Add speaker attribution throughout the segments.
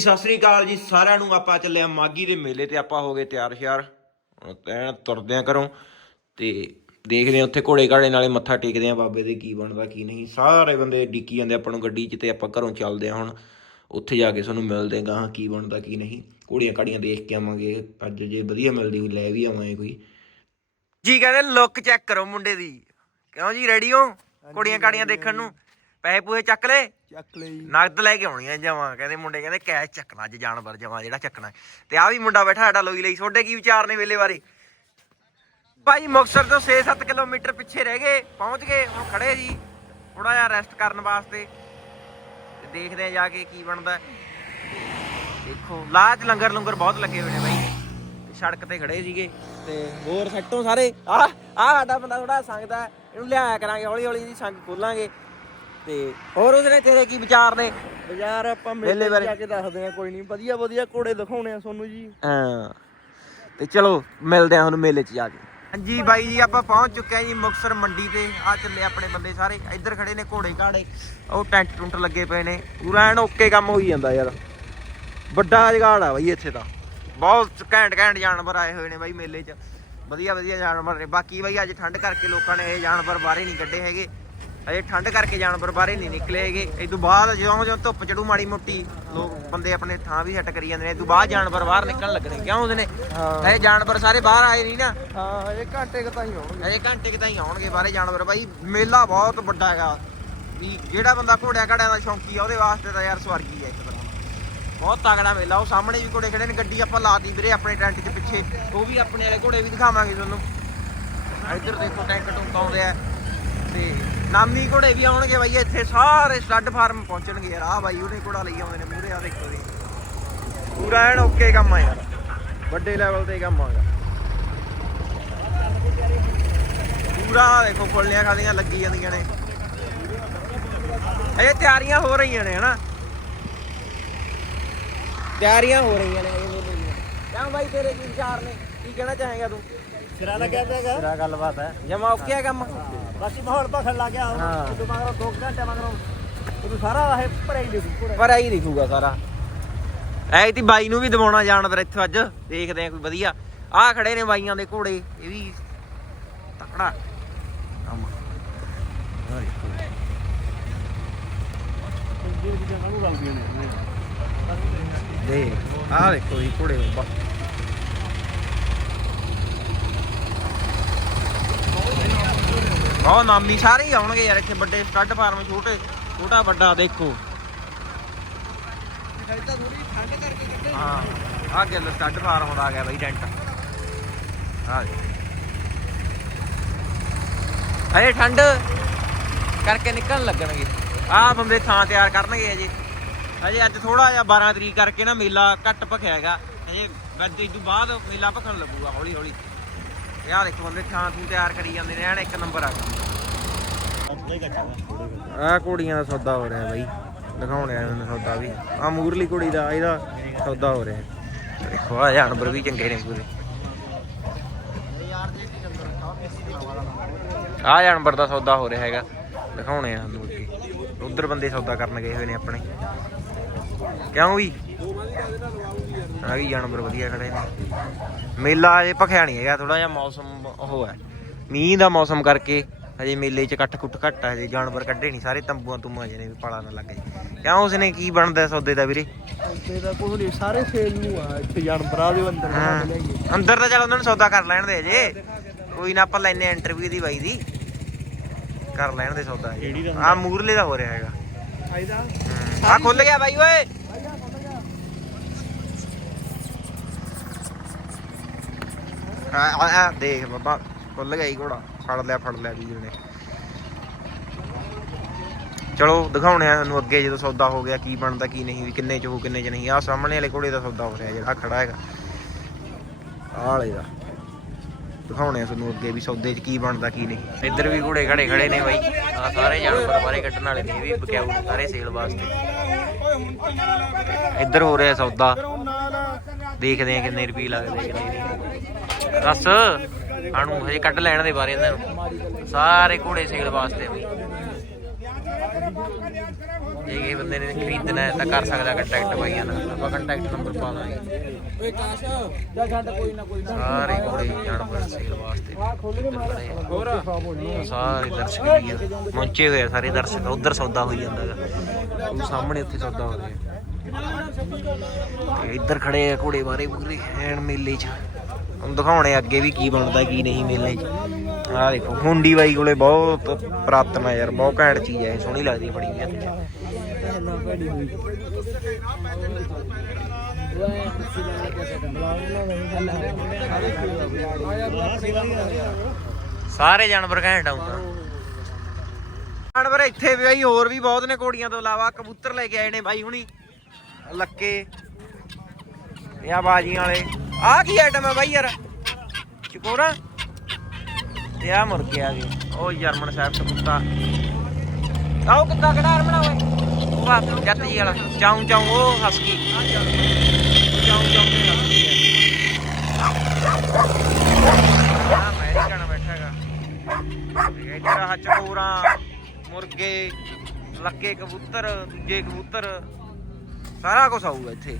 Speaker 1: ਸਤਿ ਸ੍ਰੀ ਅਕਾਲ ਜੀ ਸਾਰਿਆਂ ਨੂੰ ਆਪਾਂ ਚੱਲੇ ਆ ਮਾਗੀ ਦੇ ਮੇਲੇ ਤੇ ਆਪਾਂ ਹੋ ਗਏ ਤਿਆਰ ਸ਼ਿਆਰ। ਹੁਣ ਐਨ ਤੁਰਦੇ ਆ ਘਰੋਂ ਤੇ ਦੇਖਦੇ ਆ ਉੱਥੇ ਘੋੜੇ ਘਾੜੇ ਨਾਲੇ ਮੱਥਾ ਟੇਕਦੇ ਆ ਬਾਬੇ ਦੇ ਕੀ ਬਣਦਾ ਕੀ ਨਹੀਂ। ਸਾਰੇ ਬੰਦੇ ਡਿੱਕੀ ਜਾਂਦੇ ਆਪਾਂ ਨੂੰ ਗੱਡੀ 'ਚ ਤੇ ਆਪਾਂ ਘਰੋਂ ਚੱਲਦੇ ਆ ਹੁਣ। ਉੱਥੇ ਜਾ ਕੇ ਤੁਹਾਨੂੰ ਮਿਲਦੇ ਗਾਹਾਂ ਕੀ ਬਣਦਾ ਕੀ ਨਹੀਂ। ਘੋੜੀਆਂ ਕਾੜੀਆਂ ਦੇਖ ਕੇ ਆਵਾਂਗੇ ਅੱਜ ਜੇ ਵਧੀਆ ਮਿਲਦੀ ਹੋਈ ਲੈ ਵੀ ਆਵਾਂਗੇ ਕੋਈ। ਜੀ ਕਹਿੰਦੇ ਲੁੱਕ ਚੈੱਕ ਕਰੋ ਮੁੰਡੇ ਦੀ। ਕਿਉਂ ਜੀ ਰੈਡੀ ਹੋ? ਘੋੜੀਆਂ ਕਾੜੀਆਂ ਦੇਖਣ ਨੂੰ? ਪੈਸੇ ਪੂਏ ਚੱਕ ਲੈ
Speaker 2: ਚੱਕ ਲਈ
Speaker 1: ਨਗਦ ਲੈ ਕੇ ਆਉਣੀਆਂ ਜਮਾਂ। ਕਹਿੰਦੇ ਮੁੰਡੇ ਕਹਿੰਦੇ ਕੈਸ਼ ਚੱਕਣਾ ਅੱਜ ਜਾਨਵਰ ਜਮਾਂ ਜਿਹੜਾ ਚੱਕਣਾ। ਤੇ ਆ ਵੀ ਮੁੰਡਾ ਬੈਠਾ ਸਾਡਾ ਲੋਈ ਲਈ। ਤੁਹਾਡੇ ਕੀ ਵਿਚਾਰ ਨੇ ਵੇਲੇ ਬਾਰੇ? ਭਾਈ ਮੁਕਤਸਰ ਤੋਂ 6-7 ਕਿਲੋਮੀਟਰ ਪਿੱਛੇ ਰਹਿ ਗਏ ਪਹੁੰਚ ਗਏ ਹੁਣ ਖੜੇ ਜੀ। ਥੋੜਾ ਜਿਹਾ ਰੈਸਟ ਕਰਨ ਵਾਸਤੇ। ਤੇ ਦੇਖਦੇ ਆ ਜਾ ਕੇ ਕੀ ਬਣਦਾ। ਦੇਖੋ ਲਾਜ ਲੰਗਰ ਲੰਗਰ ਬਹੁਤ ਲੱਗੇ ਹੋਏ ਨੇ ਬਾਈ। ਸੜਕ ਤੇ ਖੜੇ ਸੀਗੇ। ਤੇ ਹੋਰ ਸੱਟੋਂ ਸਾਰੇ। ਆ ਆ ਸਾਡਾ ਬੰਦਾ ਥੋੜਾ ਸੰਗਦਾ। ਇਹਨੂੰ ਲਿਆਇਆ ਕਰਾਂਗੇ ਹੌਲੀ ਹੌਲੀ ਦੀ ਸੰਗ ਖੋਲਾਂਗੇ। ਤੇ ਹੋਰ ਉਸਨੇ ਤੇਰੇ ਕੀ ਵਿਚਾਰ ਨੇ?
Speaker 2: ਬਾਜ਼ਾਰ ਆਪਾਂ
Speaker 1: ਮੇਲੇ ਬਾਰੇ।
Speaker 2: ਜਾ ਕੇ ਦੱਸਦੇ ਆ ਕੋਈ ਨਹੀਂ ਵਧੀਆ ਵਧੀਆ ਘੋੜੇ ਦਿਖਾਉਣੇ ਆ ਤੁਹਾਨੂੰ ਜੀ।
Speaker 1: ਹਾਂ। ਤੇ ਚਲੋ ਮਿਲਦੇ ਆ ਹੁਣ ਮੇਲੇ 'ਚ ਜਾ ਕੇ। ਹਾਂਜੀ ਬਾਈ ਜੀ ਆਪਾਂ ਪਹੁੰਚ ਚੁੱਕੇ ਆ ਜੀ ਮੁਕਸਰ ਮੰਡੀ ਤੇ। ਆ ਚੱਲੇ ਆਪਣੇ ਬੰਦੇ ਸਾਰੇ। ਇੱਧਰ ਖੜੇ ਨੇ ਘੋੜੇ ਘਾੜੇ ਉਹ ਟੈਂਟ ਟੁੰਟ ਲੱਗੇ ਪਏ ਨੇ। ਪੂਰਾ ਐਨ ਓਕੇ ਕੰਮ ਹੋਈ ਜਾਂਦਾ ਯਾਰ। ਵੱਡਾ ਜਗਾੜ ਆ ਬਾਈ ਇੱਥੇ ਤਾਂ। ਬਹੁਤ ਘੈਂਟ ਘੈਂਟ ਜਾਨਵਰ ਆਏ ਹੋਏ ਨੇ ਬਾਈ ਮੇਲੇ 'ਚ। ਵਧੀਆ ਵਧੀਆ ਜਾਨਵਰ ਨੇ। ਬਾਕੀ ਬਾਈ ਅੱਜ ਠੰਡ ਕਰਕੇ ਲੋਕਾਂ ਨੇ ਇਹ ਜਾਨਵਰ ਬਾਹਰੇ ਨਹੀਂ ਕੱਢੇ ਹੈਗੇ। ਅਜੇ ਠੰਡ ਕਰਕੇ ਜਾਨਵਰ ਬਾਹਰੇ ਨਹੀਂ ਨਿਕਲੇ ਹੈਗੇ। ਇਸ ਤੋਂ ਬਾਅਦ ਜਿਉਂ ਜਿਉਂ ਧੁੱਪ ਚੜੂ ਮਾੜੀ ਮੋਟੀ ਲੋਕ ਬੰਦੇ ਆਪਣੇ ਥਾਂ ਵੀ ਸੈੱਟ ਕਰੀ ਜਾਂਦੇ ਨੇ। ਇਸ ਤੋਂ ਬਾਅਦ ਜਾਨਵਰ ਬਾਹਰ ਨਿਕਲਣ ਲੱਗਣੇ ਕਿਉਂ ਉਹਦੇ ਨੇ?
Speaker 2: ਹਾਂ।
Speaker 1: ਇਹ ਜਾਨਵਰ ਸਾਰੇ ਬਾਹਰ ਆਏ ਨਹੀਂ ਨਾ।
Speaker 2: ਹਾਂ ਇਹ ਘੰਟੇ ਕੁ ਤਾਂ ਹੀ ਹੋਣਗੇ।
Speaker 1: ਅਜੇ ਘੰਟੇ ਕਿਤਾ ਹੀ ਆਉਣਗੇ ਬਾਹਰੇ ਜਾਨਵਰ। ਬਾਈ ਮੇਲਾ ਬਹੁਤ ਵੱਡਾ ਹੈਗਾ। ਵੀ ਜਿਹੜਾ ਬੰਦਾ ਘੋੜਿਆਂ ਘਾੜਿਆਂ ਦਾ ਸ਼ੌਂਕੀ ਆ ਉਹਦੇ ਵਾਸਤੇ ਤਾਂ ਯਾਰ ਸਵਰਗੀ ਹੈ ਇੱਕ ਤਰ੍ਹਾਂ ਦਾ ਬਹੁਤ ਤਗੜਾ ਮੇਲਾ। ਉਹ ਸਾਹਮਣੇ ਵੀ ਘੋੜੇ ਖੜੇ ਨੇ ਗੱਡੀ ਆਪਾਂ ਲਾਤੀ ਵੀਰੇ ਆਪਣੇ ਟੈਂਟ ਦੇ ਪਿੱਛੇ। ਉਹ ਵੀ ਆਪਣੇ ਵਾਲੇ ਘੋੜੇ ਵੀ ਦਿਖਾਵਾਂਗੇ ਤੁਹਾਨੂੰ। ਇੱਧਰ ਦੇਖੋ ਟੈਂਕ ਟੁੰਕ ਆਉਂਦੇ ਆ। ਤੇ ਨਾਮੀ ਘੋੜੇ ਵੀ ਆਉਣਗੇ ਬਾਈ ਇੱਥੇ ਸਾਰੇ ਸਟੱਡ ਫਾਰਮ ਪਹੁੰਚਣਗੇ ਯਾਰ। ਆ ਬਾਈ ਉਹਨੇ ਘੋੜਾ ਲਈ ਆਉਂਦੇ ਨੇ ਮੂਰੇ ਆ ਦੇਖੋ ਜੀ। ਪੂਰਾ ਐਨ ਓਕੇ ਕੰਮ ਆ ਯਾਰ। ਵੱਡੇ ਲੈਵਲ ਤੇ ਕੰਮ ਆਗਾ ਪੂਰਾ ਦੇਖੋ ਫੁੱਲੀਆਂ ਖਾਲੀਆਂ ਲੱਗੀ ਜਾਂਦੀਆਂ ਨੇ। ਇਹ ਤਿਆਰੀਆਂ ਹੋ ਰਹੀਆਂ ਨੇ ਹਨਾ? ਤਿਆਰੀਆਂ ਹੋ ਰਹੀਆਂ ਨੇ ਕਿਉਂ ਬਾਈ ਤੇਰੇ ਕੀ ਵਿਚਾਰ ਨੇ? ਕੀ ਕਹਿਣਾ ਚਾਹੇਗਾ ਤੂੰ?
Speaker 2: ਸਿਰਾ ਲੱਗਿਆ ਪਿਆਗਾ ਸਿਰਾ ਗੱਲਬਾਤ ਹੈ।
Speaker 1: ਜਮਾ ਓਕੇ ਆ ਕੰਮ?
Speaker 2: ਬਾਕੀ ਮਾਹੌਲ ਭਖਣ ਲੱਗ ਗਿਆ
Speaker 1: ਹਾਂ।
Speaker 2: ਉਦੋਂ ਮਗਰੋਂ 2 ਘੰਟੇ ਮਗਰੋਂ ਉਦੋਂ ਸਾਰਾ ਇਹ ਭਰਿਆ ਹੀ ਘੋੜੇ
Speaker 1: ਪਰ। ਐਂ ਦਿਖੂਗਾ ਸਾਰਾ। ਐ ਤੀ ਬਾਈ ਨੂੰ ਵੀ ਦਵਾਉਣਾ ਜਾਨਵਰ ਇੱਥੋਂ ਅੱਜ ਦੇਖਦੇ ਆ ਕੋਈ ਵਧੀਆ। ਆ ਖੜੇ ਨੇ ਬਾਈਆਂ ਦੇ ਘੋੜੇ ਇਹ ਵੀ ਤਕੜਾ। ਕੰਮ ਆਹ ਦੇਖੋ।
Speaker 2: ਜੀ ਜਗ੍ਹਾ ਨੂੰ ਰਲਦੀਆਂ ਨੇ।
Speaker 1: ਦੇ ਆਹ ਦੇਖੋ ਜੀ ਘੋੜੇ ਬਾਬਾ ਬਹੁਤ ਨਾਮੀ ਸਾਰੇ ਹੀ ਆਉਣਗੇ ਯਾਰ ਇੱਥੇ ਵੱਡੇ ਸਟੱਡ ਫਾਰਮ ਛੋਟੇ, ਛੋਟਾ ਵੱਡਾ ਦੇਖੋ। ਹਾਂ, ਆਹ ਗੱਲ ਸਟੱਡ ਫਾਰਮ ਦਾ ਆ ਗਿਆ ਬਈ ਟੈਂਟ ਹਾਂ ਹਰੇ ਠੰਡ ਕਰਕੇ ਨਿਕਲਣ ਲੱਗਣਗੇ। ਆਹ ਬੰਦੇ ਥਾਂ ਤਿਆਰ ਕਰਨਗੇ ਅਜੇ ਹਜੇ ਅੱਜ ਥੋੜਾ ਜਿਹਾ 12 ਤਰੀਕ ਕਰਕੇ ਨਾ ਮੇਲਾ ਘੱਟ ਭਖਿਆ ਹੈਗਾ। ਹਜੇ ਵੱਧ ਇਸ ਤੋਂ ਬਾਅਦ ਮੇਲਾ ਭਖਣ ਲੱਗੂਗਾ ਹੌਲੀ ਹੌਲੀ ਆਹ ਦੇਖੋ ਬੰਦੇ ਥਾਂ ਥੂ ਤਿਆਰ ਕਰੀ ਜਾਂਦੇ ਨੇ ਐਨ ਇੱਕ ਨੰਬਰ ਆ। ਆ ਕੁੜੀਆਂ ਦਾ ਸੌਦਾ ਹੋ ਰਿਹਾ ਬਾਈ। ਦਿਖਾਉਣੇ ਆ ਮੈਨੂੰ ਸੌਦਾ ਵੀ। ਆ ਮੂਰਲੀ ਕੁੜੀ ਦਾ ਇਹਦਾ ਸੌਦਾ ਹੋ ਰਿਹਾ। ਦੇਖੋ ਆ ਜਾਨਵਰ ਵੀ ਚੰਗੇ ਨੇ ਪੂਰੇ। ਆ ਜਾਨਵਰ ਦਾ ਸੌਦਾ ਹੋ ਰਿਹਾ ਹੈਗਾ। ਦਿਖਾਉਣੇ ਆ ਸਾਨੂੰ ਅੱਗੇ। ਉਧਰ ਬੰਦੇ ਸੌਦਾ ਕਰਨ ਗਏ ਹੋਏ ਨੇ ਆਪਣੇ। ਕਿਉਂ ਵੀ? ਆ ਵੀ ਜਾਨਵਰ ਵਧੀਆ ਖੜੇ ਨੇ। ਮੇਲਾ ਅਜੇ ਭਖਿਆ ਨਹੀਂ ਹੈਗਾ ਥੋੜਾ ਜਿਹਾ ਮੌਸਮ ਉਹ ਹੈ। ਮੀਂਹ ਦਾ ਮੌਸਮ ਕਰਕੇ ਹਜੇ ਮੇਲੇ 'ਚ ਇਕੱਠ ਕੁੱਟ ਘੱਟ ਆ ਹਜੇ ਜਾਨਵਰ ਕੱਢੇ ਨਹੀਂ ਸਾਰੇ ਤੰਬੂਆਂ ਤੁੰਮਾਂ ਜਿਹੇ ਨੇ ਵੀ ਪਾਲਾ ਨਾ ਲੱਗ ਕਿਉਂ ਉਸਨੇ ਕੀ ਬਣਦਾ ਸੌਦੇ ਦਾ ਵੀਰੇ?
Speaker 2: ਉੱਤੇ ਦਾ ਕੁਝ ਨਹੀਂ ਸਾਰੇ ਸੇਲ ਨੂੰ ਆ ਇੱਥੇ ਜਾਨਵਰਾਂ ਦੇ ਅੰਦਰ
Speaker 1: ਹਾਂ ਅੰਦਰ ਤਾਂ ਚਲ ਉਹਨਾਂ ਨੂੰ ਸੌਦਾ ਕਰ ਲੈਣ ਦੇ ਅਜੇ ਕੋਈ ਨਾ ਆਪਾਂ ਲੈਨੇ ਇੰਟਰਵਿਊ ਦੀ ਬਾਈ ਦੀ। ਕਰ ਲੈਣ ਦੇ ਸੌਦਾ
Speaker 2: ਦਾ
Speaker 1: ਆ ਮੂਰਲੇ ਦਾ ਹੋ ਰਿਹਾ ਹੈਗਾ।
Speaker 2: ਫਾਇਦਾ
Speaker 1: ਆ ਖੁੱਲ ਗਿਆ ਬਾਈ ਓਏ। ਆ, ਆ- ਦੇਖ ਬਾਬਾ ਖੁੱਲ ਗਿਆ ਹੀ ਘੋੜਾ, ਫੜ ਲਿਆ ਫੜ ਲਿਆ ਵੀਰ ਨੇ। ਚਲੋ, ਦਿਖਾਉਣੇ ਆ ਤੁਹਾਨੂੰ ਅੱਗੇ ਜਦੋਂ ਸੌਦਾ ਹੋ ਗਿਆ, ਕੀ ਬਣਦਾ, ਕੀ ਨਹੀਂ, ਵੀ ਕਿੰਨੇ ਚ ਹੋ, ਕਿੰਨੇ ਚ ਨਹੀਂ। ਆ ਸਾਹਮਣੇ ਵਾਲੇ ਘੋੜੇ ਦਾ ਸੌਦਾ ਹੋ ਰਿਹਾ ਜਿਹੜਾ ਖੜਾ ਹੈਗਾ। ਆਹ ਦਾ। ਦਿਖਾਉਣੇ ਆ ਤੁਹਾਨੂੰ ਅੱਗੇ ਵੀ ਸੌਦੇ 'ਚ ਕੀ ਬਣਦਾ, ਕੀ ਨਹੀਂ। ਇੱਧਰ ਵੀ ਘੋੜੇ ਖੜੇ ਖੜੇ ਨੇ ਬਾਈ। ਆ ਸਾਰੇ ਜਾਨਵਰ ਬਾਰੇ ਕੱਢਣ ਵਾਲੇ ਨੇ, ਇਹ ਵੀ ਬਕਿਆਊ ਨੇ ਸਾਰੇ ਸੇਲ ਵਾਸਤੇ। ਇੱਧਰ ਹੋ ਰਿਹਾ ਸੌਦਾ। ਦੇਖਦੇ ਆ ਕਿੰਨੇ ਰੁਪਏ ਲੱਗਦੇ ਕਿੰਨੇ ਨਹੀਂ। ਦੱਸ ਸਾਨੂੰ ਹਜੇ ਕੱਢ ਲੈਣ ਦੇ ਬਾਰੇ ਇਹਨਾਂ ਨੂੰ। ਸਾਰੇ ਘੋੜੇ ਸੇਲ ਵਾਸਤੇ ਬਈ ਜੇ ਕਿਸੇ ਬੰਦੇ ਨੇ ਖਰੀਦਣਾ ਹੈ ਤਾਂ ਕਰ ਸਕਦਾ ਕੰਟੈਕਟ ਬਾਈਆਂ ਨਾਲ। ਆਪਾਂ ਕੰਟੈਕਟ ਨੰਬਰ ਪਾ ਦਾਂਗੇ।
Speaker 2: ਓਏ ਕਾਸ਼ ਜਾ ਛੱਡ ਕੋਈ ਨਾ ਕੋਈ
Speaker 1: ਸਾਰੇ ਕੋਲੇ ਜਾਨਵਰ ਸੇਲ ਵਾਸਤੇ।
Speaker 2: ਹੋਰ?
Speaker 1: ਸਾਰੇ ਦਰਸ਼ਕ ਵੀ ਆ। ਪਹੁੰਚੇ ਹੋਏ ਆ ਸਾਰੇ ਦਰਸ਼ਕ। ਉਧਰ ਸੌਦਾ ਹੋਈ ਜਾਂਦਾ ਗਾ। ਉਹ ਸਾਹਮਣੇ ਉੱਥੇ ਸੌਦਾ ਹੋ ਰਿਹਾ। ਇੱਧਰ ਖੜੇ ਆ ਘੋੜੇ ਬਾਰੇ ਪੂਰੇ। ਐਨ ਮੇਲੇ 'ਚ। ਹੁਣ ਦਿਖਾਉਣੇ ਅੱਗੇ ਵੀ ਕੀ ਬਣਦਾ, ਕੀ ਨਹੀਂ ਮੇਲੇ 'ਚ ਆਹ ਦੇਖੋ, ਹੁੰਡੀ ਬਾਈ ਕੋਲੇ ਬਹੁਤ ਪ੍ਰਾਤਨ ਆ ਯਾਰ, ਬਹੁਤ ਘੈਂਟ ਚੀਜ਼ ਹੈ ਇਹ, ਸੋਹਣੀ ਲੱਗਦੀ ਬੜੀ ਵੀ ਸਾਰੇ ਜਾਨਵਰ ਘੈਂਟ ਆਉਂਦਾ ਜਾਨਵਰ ਇੱਥੇ ਵੀ ਬਾਈ ਹੋਰ ਵੀ ਬਹੁਤ ਨੇ ਘੋੜੀਆਂ ਤੋਂ ਇਲਾਵਾ, ਕਬੂਤਰ ਲੈ ਕੇ ਆਏ ਨੇ ਬਾਈ ਹੁਣੀ, ਲੱਕੇ ਇਹ ਬਾਜੀਆਂ ਵਾਲੇ। ਆਹ ਕੀ ਆਈਟਮ ਹੈ ਬਾਈ ਯਾਰ? ਚਕੋਰਾ? ਤੇ ਆ ਮੁਰਗੇ ਆ ਗਏ। ਉਹ ਜਰਮਨ ਸਾਹਿਬ ਤੋਂ ਕੁੱਤਾ। ਆਓ ਕੁੱਤਾ ਕਿਹੜਾ ਹਰਮਣਾ ਓਏ। ਉਹ ਆ ਜੱਟ ਜੀ ਵਾਲਾ। ਚਾਉਂ ਚਾਉਂ ਉਹ ਹਸਕੀ ਚਾਉਂ ਚਾਉਂ ਤੇ ਹਸਕੀ ਹੈ ਆ ਅਮਰੀਕਨ ਇੱਧਰ ਆ? ਮੁਰਗੇ ਲੱਕੇ ਕਬੂਤਰ ਦੂਜੇ ਕਬੂਤਰ। ਸਾਰਾ ਕੁਝ ਆਊਗਾ ਇੱਥੇ।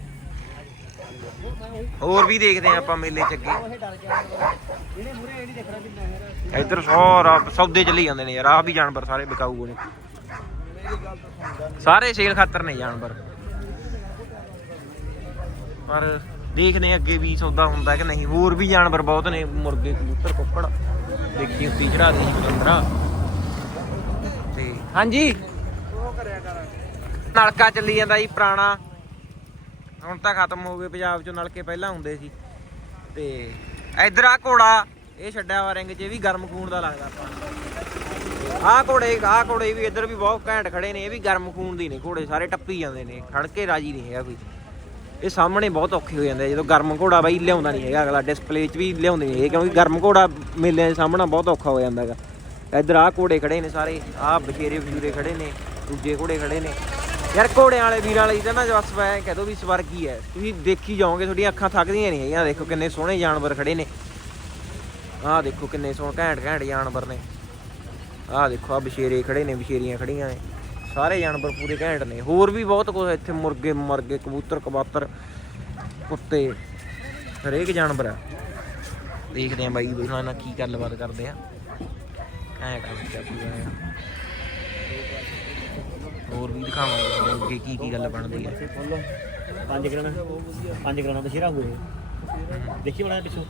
Speaker 1: ਹੋਰ ਵੀ ਦੇਖਦੇ ਆ ਆਪਾਂ ਮੇਲੇ ਚ ਅੱਗੇ। ਇੱਧਰ ਸਾਰਾ ਸੌਦੇ ਚੱਲੀ ਜਾਂਦੇ ਨੇ ਯਾਰ ਆ ਵੀ ਜਾਨਵਰ ਸਾਰੇ ਵਿਕਾਊ ਨੇ ਸਾਰੇ ਸੇਲ ਖਾਤਰ ਨੇ ਜਾਨਵਰ। ਪਰ ਦੇਖਦੇ ਅੱਗੇ ਵੀ ਸੌਦਾ ਹੁੰਦਾ ਕਿ ਨਹੀਂ। ਹੋਰ ਵੀ ਜਾਨਵਰ ਬਹੁਤ ਨੇ, ਮੁਰਗੇ, ਕਬੂਤਰ, ਕੁੱਕੜ। ਦੇਖੀ ਉੱਤੀ ਚੜਾ ਦੇ ਬੰਦਰਾ ਤੇ ਹਾਂਜੀ। ਨਲਕਾ ਚੱਲੀ ਜਾਂਦਾ ਜੀ ਪੁਰਾਣਾ। ਹੁਣ ਤਾਂ ਖਤਮ ਹੋ ਗਏ, ਪੰਜਾਬ ਚੋਂ ਨਲਕੇ ਪਹਿਲਾਂ ਹੁੰਦੇ ਸੀ। ਤੇ ਇਧਰ ਆ ਘੋੜਾ, ਇਹ ਛੱਡਿਆ ਵਾ ਰਿੰਗ 'ਚ, ਇਹ ਵੀ ਗਰਮ ਖੂਨ ਦਾ ਲੱਗਦਾ ਆਪਾਂ ਆਹ ਘੋੜੇ ਆਹ ਘੋੜੇ ਵੀ ਇੱਧਰ ਵੀ ਬਹੁਤ ਘੈਂਟ ਖੜੇ ਨੇ, ਇਹ ਵੀ ਗਰਮ ਖੂਨ ਦੀ ਨੇ, ਘੋੜੇ ਸਾਰੇ ਟੱਪੀ ਜਾਂਦੇ ਨੇ, ਖੜ ਕੇ ਰਾਜੀ ਨਹੀਂ ਹੈਗਾ ਕੋਈ। ਇਹ ਸਾਹਮਣੇ ਬਹੁਤ ਔਖੇ ਹੋ ਜਾਂਦੇ ਜਦੋਂ ਗਰਮ ਘੋੜਾ ਬਾਈ ਲਿਆਉਂਦਾ ਨਹੀਂ ਹੈਗਾ, ਅਗਲਾ ਡਿਸਪਲੇ 'ਚ ਵੀ ਲਿਆਉਂਦੇ ਨਹੀਂ ਇਹ ਕਿਉਂਕਿ ਗਰਮ ਘੋੜਾ ਮੇਲਿਆਂ ਦੇ ਸਾਹਮਣਾ ਬਹੁਤ ਔਖਾ ਹੋ ਜਾਂਦਾ ਹੈਗਾ। ਇੱਧਰ ਆਹ ਘੋੜੇ ਖੜੇ ਨੇ ਸਾਰੇ ਆਹ ਬਸ਼ੇਰੇ ਬਸ਼ੂਰੇ ਖੜੇ ਨੇ, ਦੂਜੇ ਘੋੜੇ ਖੜੇ ਨੇ। ਯਾਰ ਘੋੜਿਆਂ ਵਾਲੇ ਵੀਰਾਂ ਲਈ ਤਾਂ ਨਾ ਬਸ ਮੈਂ ਕਹਿ ਦੋ ਵੀ ਸਵਰਗੀ ਹੈ। ਤੁਸੀਂ ਦੇਖੀ ਜਾਓਗੇ, ਤੁਹਾਡੀਆਂ ਅੱਖਾਂ ਥੱਕਦੀਆਂ ਨਹੀਂ ਹੈਗੀਆਂ। ਦੇਖੋ ਕਿੰਨੇ ਸੋਹਣੇ ਜਾਨਵਰ ਖੜੇ ਨੇ। ਆਹ ਦੇਖੋ ਕਿੰਨੇ ਸੋਹਣੇ, ਘੈਂਟ ਘੈਂਟ ਜਾਨਵਰ ਨੇ। ਆਹ ਦੇਖੋ ਆ ਬਸ਼ੇਰੇ ਖੜੇ ਨੇ ਬਸ਼ੇਰੀਆਂ ਖੜੀਆਂ ਨੇ। ਸਾਰੇ ਜਾਨਵਰ ਪੂਰੇ ਘੈਂਟ ਨੇ। ਹੋਰ ਵੀ ਬਹੁਤ ਕੁਝ ਇੱਥੇ, ਮੁਰਗੇ, ਮਰਗੇ, ਕਬੂਤਰ, ਕਬਾਤਰ, ਕੁੱਤੇ। ਹਰੇਕ ਜਾਨਵਰ ਆ ਦੇਖਦੇ ਆ ਬਾਈ ਉਹਨਾਂ ਨਾਲ ਕੀ ਗੱਲਬਾਤ ਕਰਦੇ ਆ। ਘੈਂਟ ਆ ਬੱਚਾ ਪੂਰਾ। ਹੋਰ ਵੀ ਦਿਖਾਵਾਂਗੇ ਤੁਹਾਨੂੰ ਅੱਗੇ ਕੀ ਕੀ ਗੱਲ ਬਣਦੀ ਹੈ।
Speaker 3: ਪੰਜ ਗ੍ਰਾਮ ਪੰਜ ਗ੍ਰਾਮ ਦਾ ਸ਼ੇਰਾ ਹੋਏ ਦੇਖੀ ਬਣਾ ਪਿੱਛੋਂ?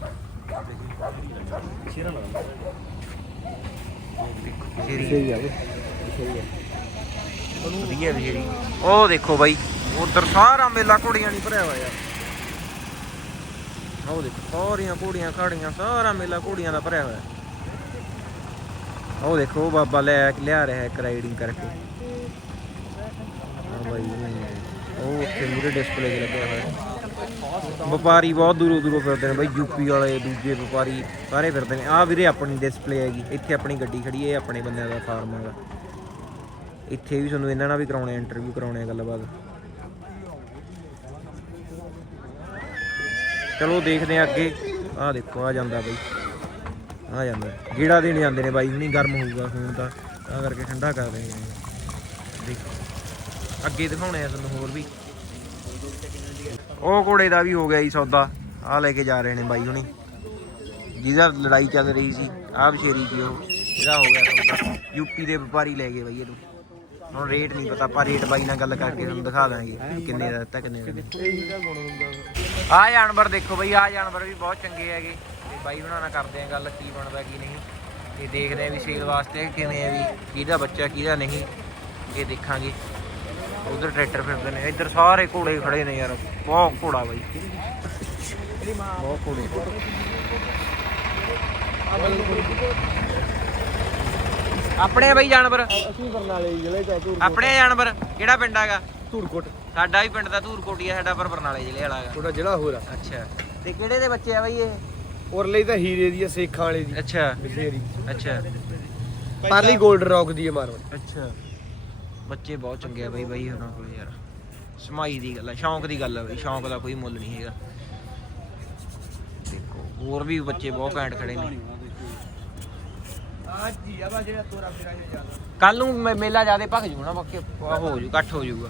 Speaker 3: ਸ਼ੇਰਾ ਲਾ
Speaker 1: ਬਸ਼ੇਰੀ ਵਧੀਆ ਬਸ਼ੇਰੀ ਉਹ ਦੇਖੋ ਬਾਈ ਉਧਰ ਸਾਰਾ ਮੇਲਾ ਘੋੜੀਆਂ ਨਹੀਂ ਭਰਿਆ ਹੋਇਆ। ਉਹ ਦੇਖੋ ਸਾਰੀਆਂ ਘੋੜੀਆਂ ਖਾੜੀਆਂ ਸਾਰਾ ਮੇਲਾ ਘੋੜੀਆਂ ਦਾ ਭਰਿਆ ਹੋਇਆ। ਉਹ ਦੇਖੋ ਬਾਬਾ ਲੈ ਲਿਆ ਰਿਹਾ ਇੱਕ ਰਾਈਡਿੰਗ ਕਰਕੇ। ਹਾਂ ਬਾਈ ਉਹ ਉੱਥੇ ਮੂਰੇ ਡਿਸਪਲੇ 'ਤੇ ਲੱਗਿਆ ਹੋਇਆ। ਵਪਾਰੀ ਬਹੁਤ ਦੂਰੋਂ ਦੂਰੋਂ ਫਿਰਦੇ ਨੇ ਬਾਈ ਯੂਪੀ ਵਾਲੇ, ਦੂਜੇ ਵਪਾਰੀ, ਸਾਰੇ ਫਿਰਦੇ ਨੇ। ਆਹ ਵੀਰੇ ਆਪਣੀ ਡਿਸਪਲੇ ਹੈਗੀ। ਇੱਥੇ ਆਪਣੀ ਗੱਡੀ ਖੜੀ ਹੈ ਆਪਣੇ ਬੰਦਿਆਂ ਦਾ ਫਾਰਮ ਹੈਗਾ। ਇੱਥੇ ਵੀ ਤੁਹਾਨੂੰ ਇਹਨਾਂ ਨਾਲ ਵੀ ਕਰਾਉਣੇ ਇੰਟਰਵਿਊ ਕਰਾਉਣੇ ਆ ਗੱਲਬਾਤ। ਚਲੋ ਦੇਖਦੇ ਆ ਅੱਗੇ। ਆਹ ਦੇਖੋ ਆ ਜਾਂਦਾ ਬਾਈ। ਆ ਜਾਂਦਾ। ਗੇੜਾ ਦੇਣ ਜਾਂਦੇ ਨੇ ਬਾਈ, ਹੁਣੀ ਗਰਮ ਹੋਊਗਾ, ਹੁਣ ਤਾਂ। ਤਾਂ ਕਰਕੇ ਠੰਡਾ ਕਰ ਰਹੇ ਨੇ। ਅੱਗੇ ਦਿਖਾਉਣੇ ਆ ਤੁਹਾਨੂੰ ਹੋਰ ਵੀ। ਉਹ ਘੋੜੇ ਦਾ ਵੀ ਹੋ ਗਿਆ ਜੀ ਸੌਦਾ। ਆ ਲੈ ਕੇ ਜਾ ਰਹੇ ਨੇ ਬਾਈ ਹੁਣੀ। ਜਿਹਦਾ ਲੜਾਈ ਚੱਲ ਰਹੀ ਸੀ ਆ ਬਸ਼ੇਰੀ ਜੀ ਉਹ। ਇਹਦਾ ਹੋ ਗਿਆ ਸੌਦਾ। ਯੂਪੀ ਦੇ ਵਪਾਰੀ ਲੈ ਗਏ ਬਾਈ ਇਹਨੂੰ। ਹੁਣ ਰੇਟ ਨਹੀਂ ਪਤਾ, ਆਪਾਂ ਰੇਟ ਬਾਈ ਨਾਲ ਗੱਲ ਕਰਕੇ ਤੁਹਾਨੂੰ ਦਿਖਾ ਦਾਂਗੇ ਕਿੰਨੇ ਦਾ ਦਿੱਤਾ, ਕਿੰਨੇ ਦਾ ਨਹੀਂ। ਆਹ ਜਾਨਵਰ ਦੇਖੋ ਬਈ, ਆਹ ਜਾਨਵਰ ਵੀ ਬਹੁਤ ਚੰਗੇ ਹੈਗੇ। ਤੇ ਬਾਈ ਉਹਨਾਂ ਨਾਲ ਕਰਦੇ ਆ ਗੱਲ, ਕੀ ਬਣਦਾ, ਕੀ ਨਹੀਂ। ਤੇ ਦੇਖਦੇ ਆ ਵੀ ਸੇਲ ਵਾਸਤੇ ਕਿਵੇਂ ਆ ਵੀ, ਕਿਹਦਾ ਬੱਚਾ, ਕਿਹਦਾ ਨਹੀਂ। ਇਹ ਦੇਖਾਂਗੇ। ਉਧਰ ਟਰੈਕਟਰ ਫਿਰਦੇ ਨੇ ਇੱਧਰ ਸਾਰੇ ਘੋੜੇ ਖੜੇ ਨੇ ਯਾਰ ਬਹੁਤ ਘੋੜਾ ਬਾਈ। ਬਹੁਤ ਘੋੜੇ ਆਪਣੇ ਆ ਬਈ ਜਾਨਵਰ?
Speaker 2: ਅਸੀਂ ਬਰਨਾਲੇ ਜ਼ਿਲ੍ਹੇ ਚ ਧੂਰ
Speaker 1: ਆਪਣੇ ਆ ਜਾਨਵਰ ਕਿਹੜਾ ਪਿੰਡ ਹੈਗਾ?
Speaker 2: ਧੂਰਕੋਟ।
Speaker 1: ਸਾਡਾ ਵੀ ਪਿੰਡ ਦਾ ਧੂਰਕੋਟੀ ਆ ਸਾਡਾ ਪਰ ਬਰਨਾਲੇ ਜ਼ਿਲ੍ਹੇ ਵਾਲਾ ਹੈਗਾ।
Speaker 2: ਥੋੜਾ ਜਿਹੜਾ ਹੋਰ ਆ।
Speaker 1: ਅੱਛਾ। ਤੇ ਕਿਹੜੇ ਦੇ ਬੱਚੇ ਆ ਬਈ ਇਹ?
Speaker 2: ਔਰ ਲਈ ਤਾਂ ਹੀਰੇ ਦੀ ਆ ਸੇਖਾਂ ਵਾਲੇ ਦੀ।
Speaker 1: ਅੱਛਾ।
Speaker 2: ਬਸ਼ੇਰੀ
Speaker 1: ਅੱਛਾ।
Speaker 2: ਪਰਲੀ 골ਡ ਰੌਕ ਦੀ ਹੈ ਮਾਰਵਨ
Speaker 1: ਅੱਛਾ। ਬੱਚੇ ਬਹੁਤ ਚੰਗੇ ਆ ਬਈ ਬਈ ਉਹਨਾਂ ਕੋਲ ਯਾਰ। ਸਮਾਈ ਦੀ ਗੱਲ ਆ, ਸ਼ੌਂਕ ਦੀ ਗੱਲ ਆ ਬਈ, ਸ਼ੌਂਕ ਦਾ ਕੋਈ ਮੁੱਲ ਨਹੀਂ ਹੈਗਾ। ਦੇਖੋ, ਹੋਰ ਵੀ ਬੱਚੇ ਬਹੁਤ ਘੈਂਟ ਖੜੇ ਨੇ। ਕੱਲ ਨੂੰ ਮੇਲਾ ਜਿਆਦੇ ਭਖ ਜੂ ਨਾ ਹੋ ਜੂ, ਇਕੱਠ ਹੋ ਜਾਊਗਾ।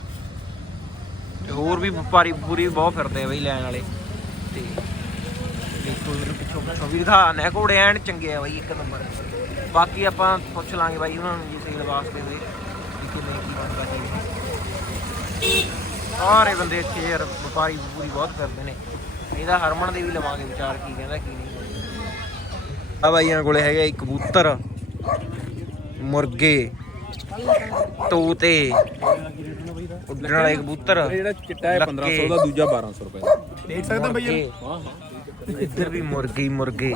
Speaker 1: ਤੇ ਹੋਰ ਵੀ ਵਪਾਰੀ ਪੂਰੀ ਬਹੁਤ ਫਿਰਦੇ ਆ ਬਈ ਲੈਣ ਵਾਲੇ। ਤੇ ਦੇਖੋ ਇਹਨੂੰ ਪਿੱਛੋਂ ਪਿੱਛੋਂ ਵੀ ਦਿਖਾ ਨੇ ਘੋੜੇ ਐਨ ਚੰਗੇ ਆ ਬਈ, ਇੱਕ ਨੰਬਰ। ਬਾਕੀ ਆਪਾਂ ਪੁੱਛ ਲਾਂਗੇ ਬਾਈ ਉਹਨਾਂ ਨੂੰ ਜੀ ਸੇਲ ਵਾਸਤੇ ਦੇ। ਸਾਰੇ ਬੰਦੇ ਇੱਥੇ ਯਾਰ ਵਪਾਰੀ ਪੂਰੀ ਬਹੁਤ ਫਿਰਦੇ ਨੇ। ਇਹਦਾ ਹਰਮਨ ਦੇ ਵੀ ਲਵਾਂਗੇ ਵਿਚਾਰ ਕੀ ਕਹਿੰਦਾ ਕੀ ਨਹੀਂ ਆ ਬਾਈਆਂ ਕੋਲੇ ਹੈਗਾ ਇੱਕ ਕਬੂਤਰ ਮੁਰਗੇ ਤੋਤੇ ਉੱਡਣ ਵਾਲੇ ਕਬੂਤਰ
Speaker 4: ਜਿਹੜਾ ਚਿੱਟਾ ਹੈ 1500 ਦਾ ਦੂਜਾ 1200 ਰੁਪਏ ਦਾ।
Speaker 2: ਦੇਖ ਸਕਦੇ
Speaker 1: ਮੁਰਗੇ।
Speaker 4: ਹਾਂ ਹਾਂ।
Speaker 1: ਇੱਧਰ ਵੀ ਮੁਰਗੇ ਮੁਰਗੇ।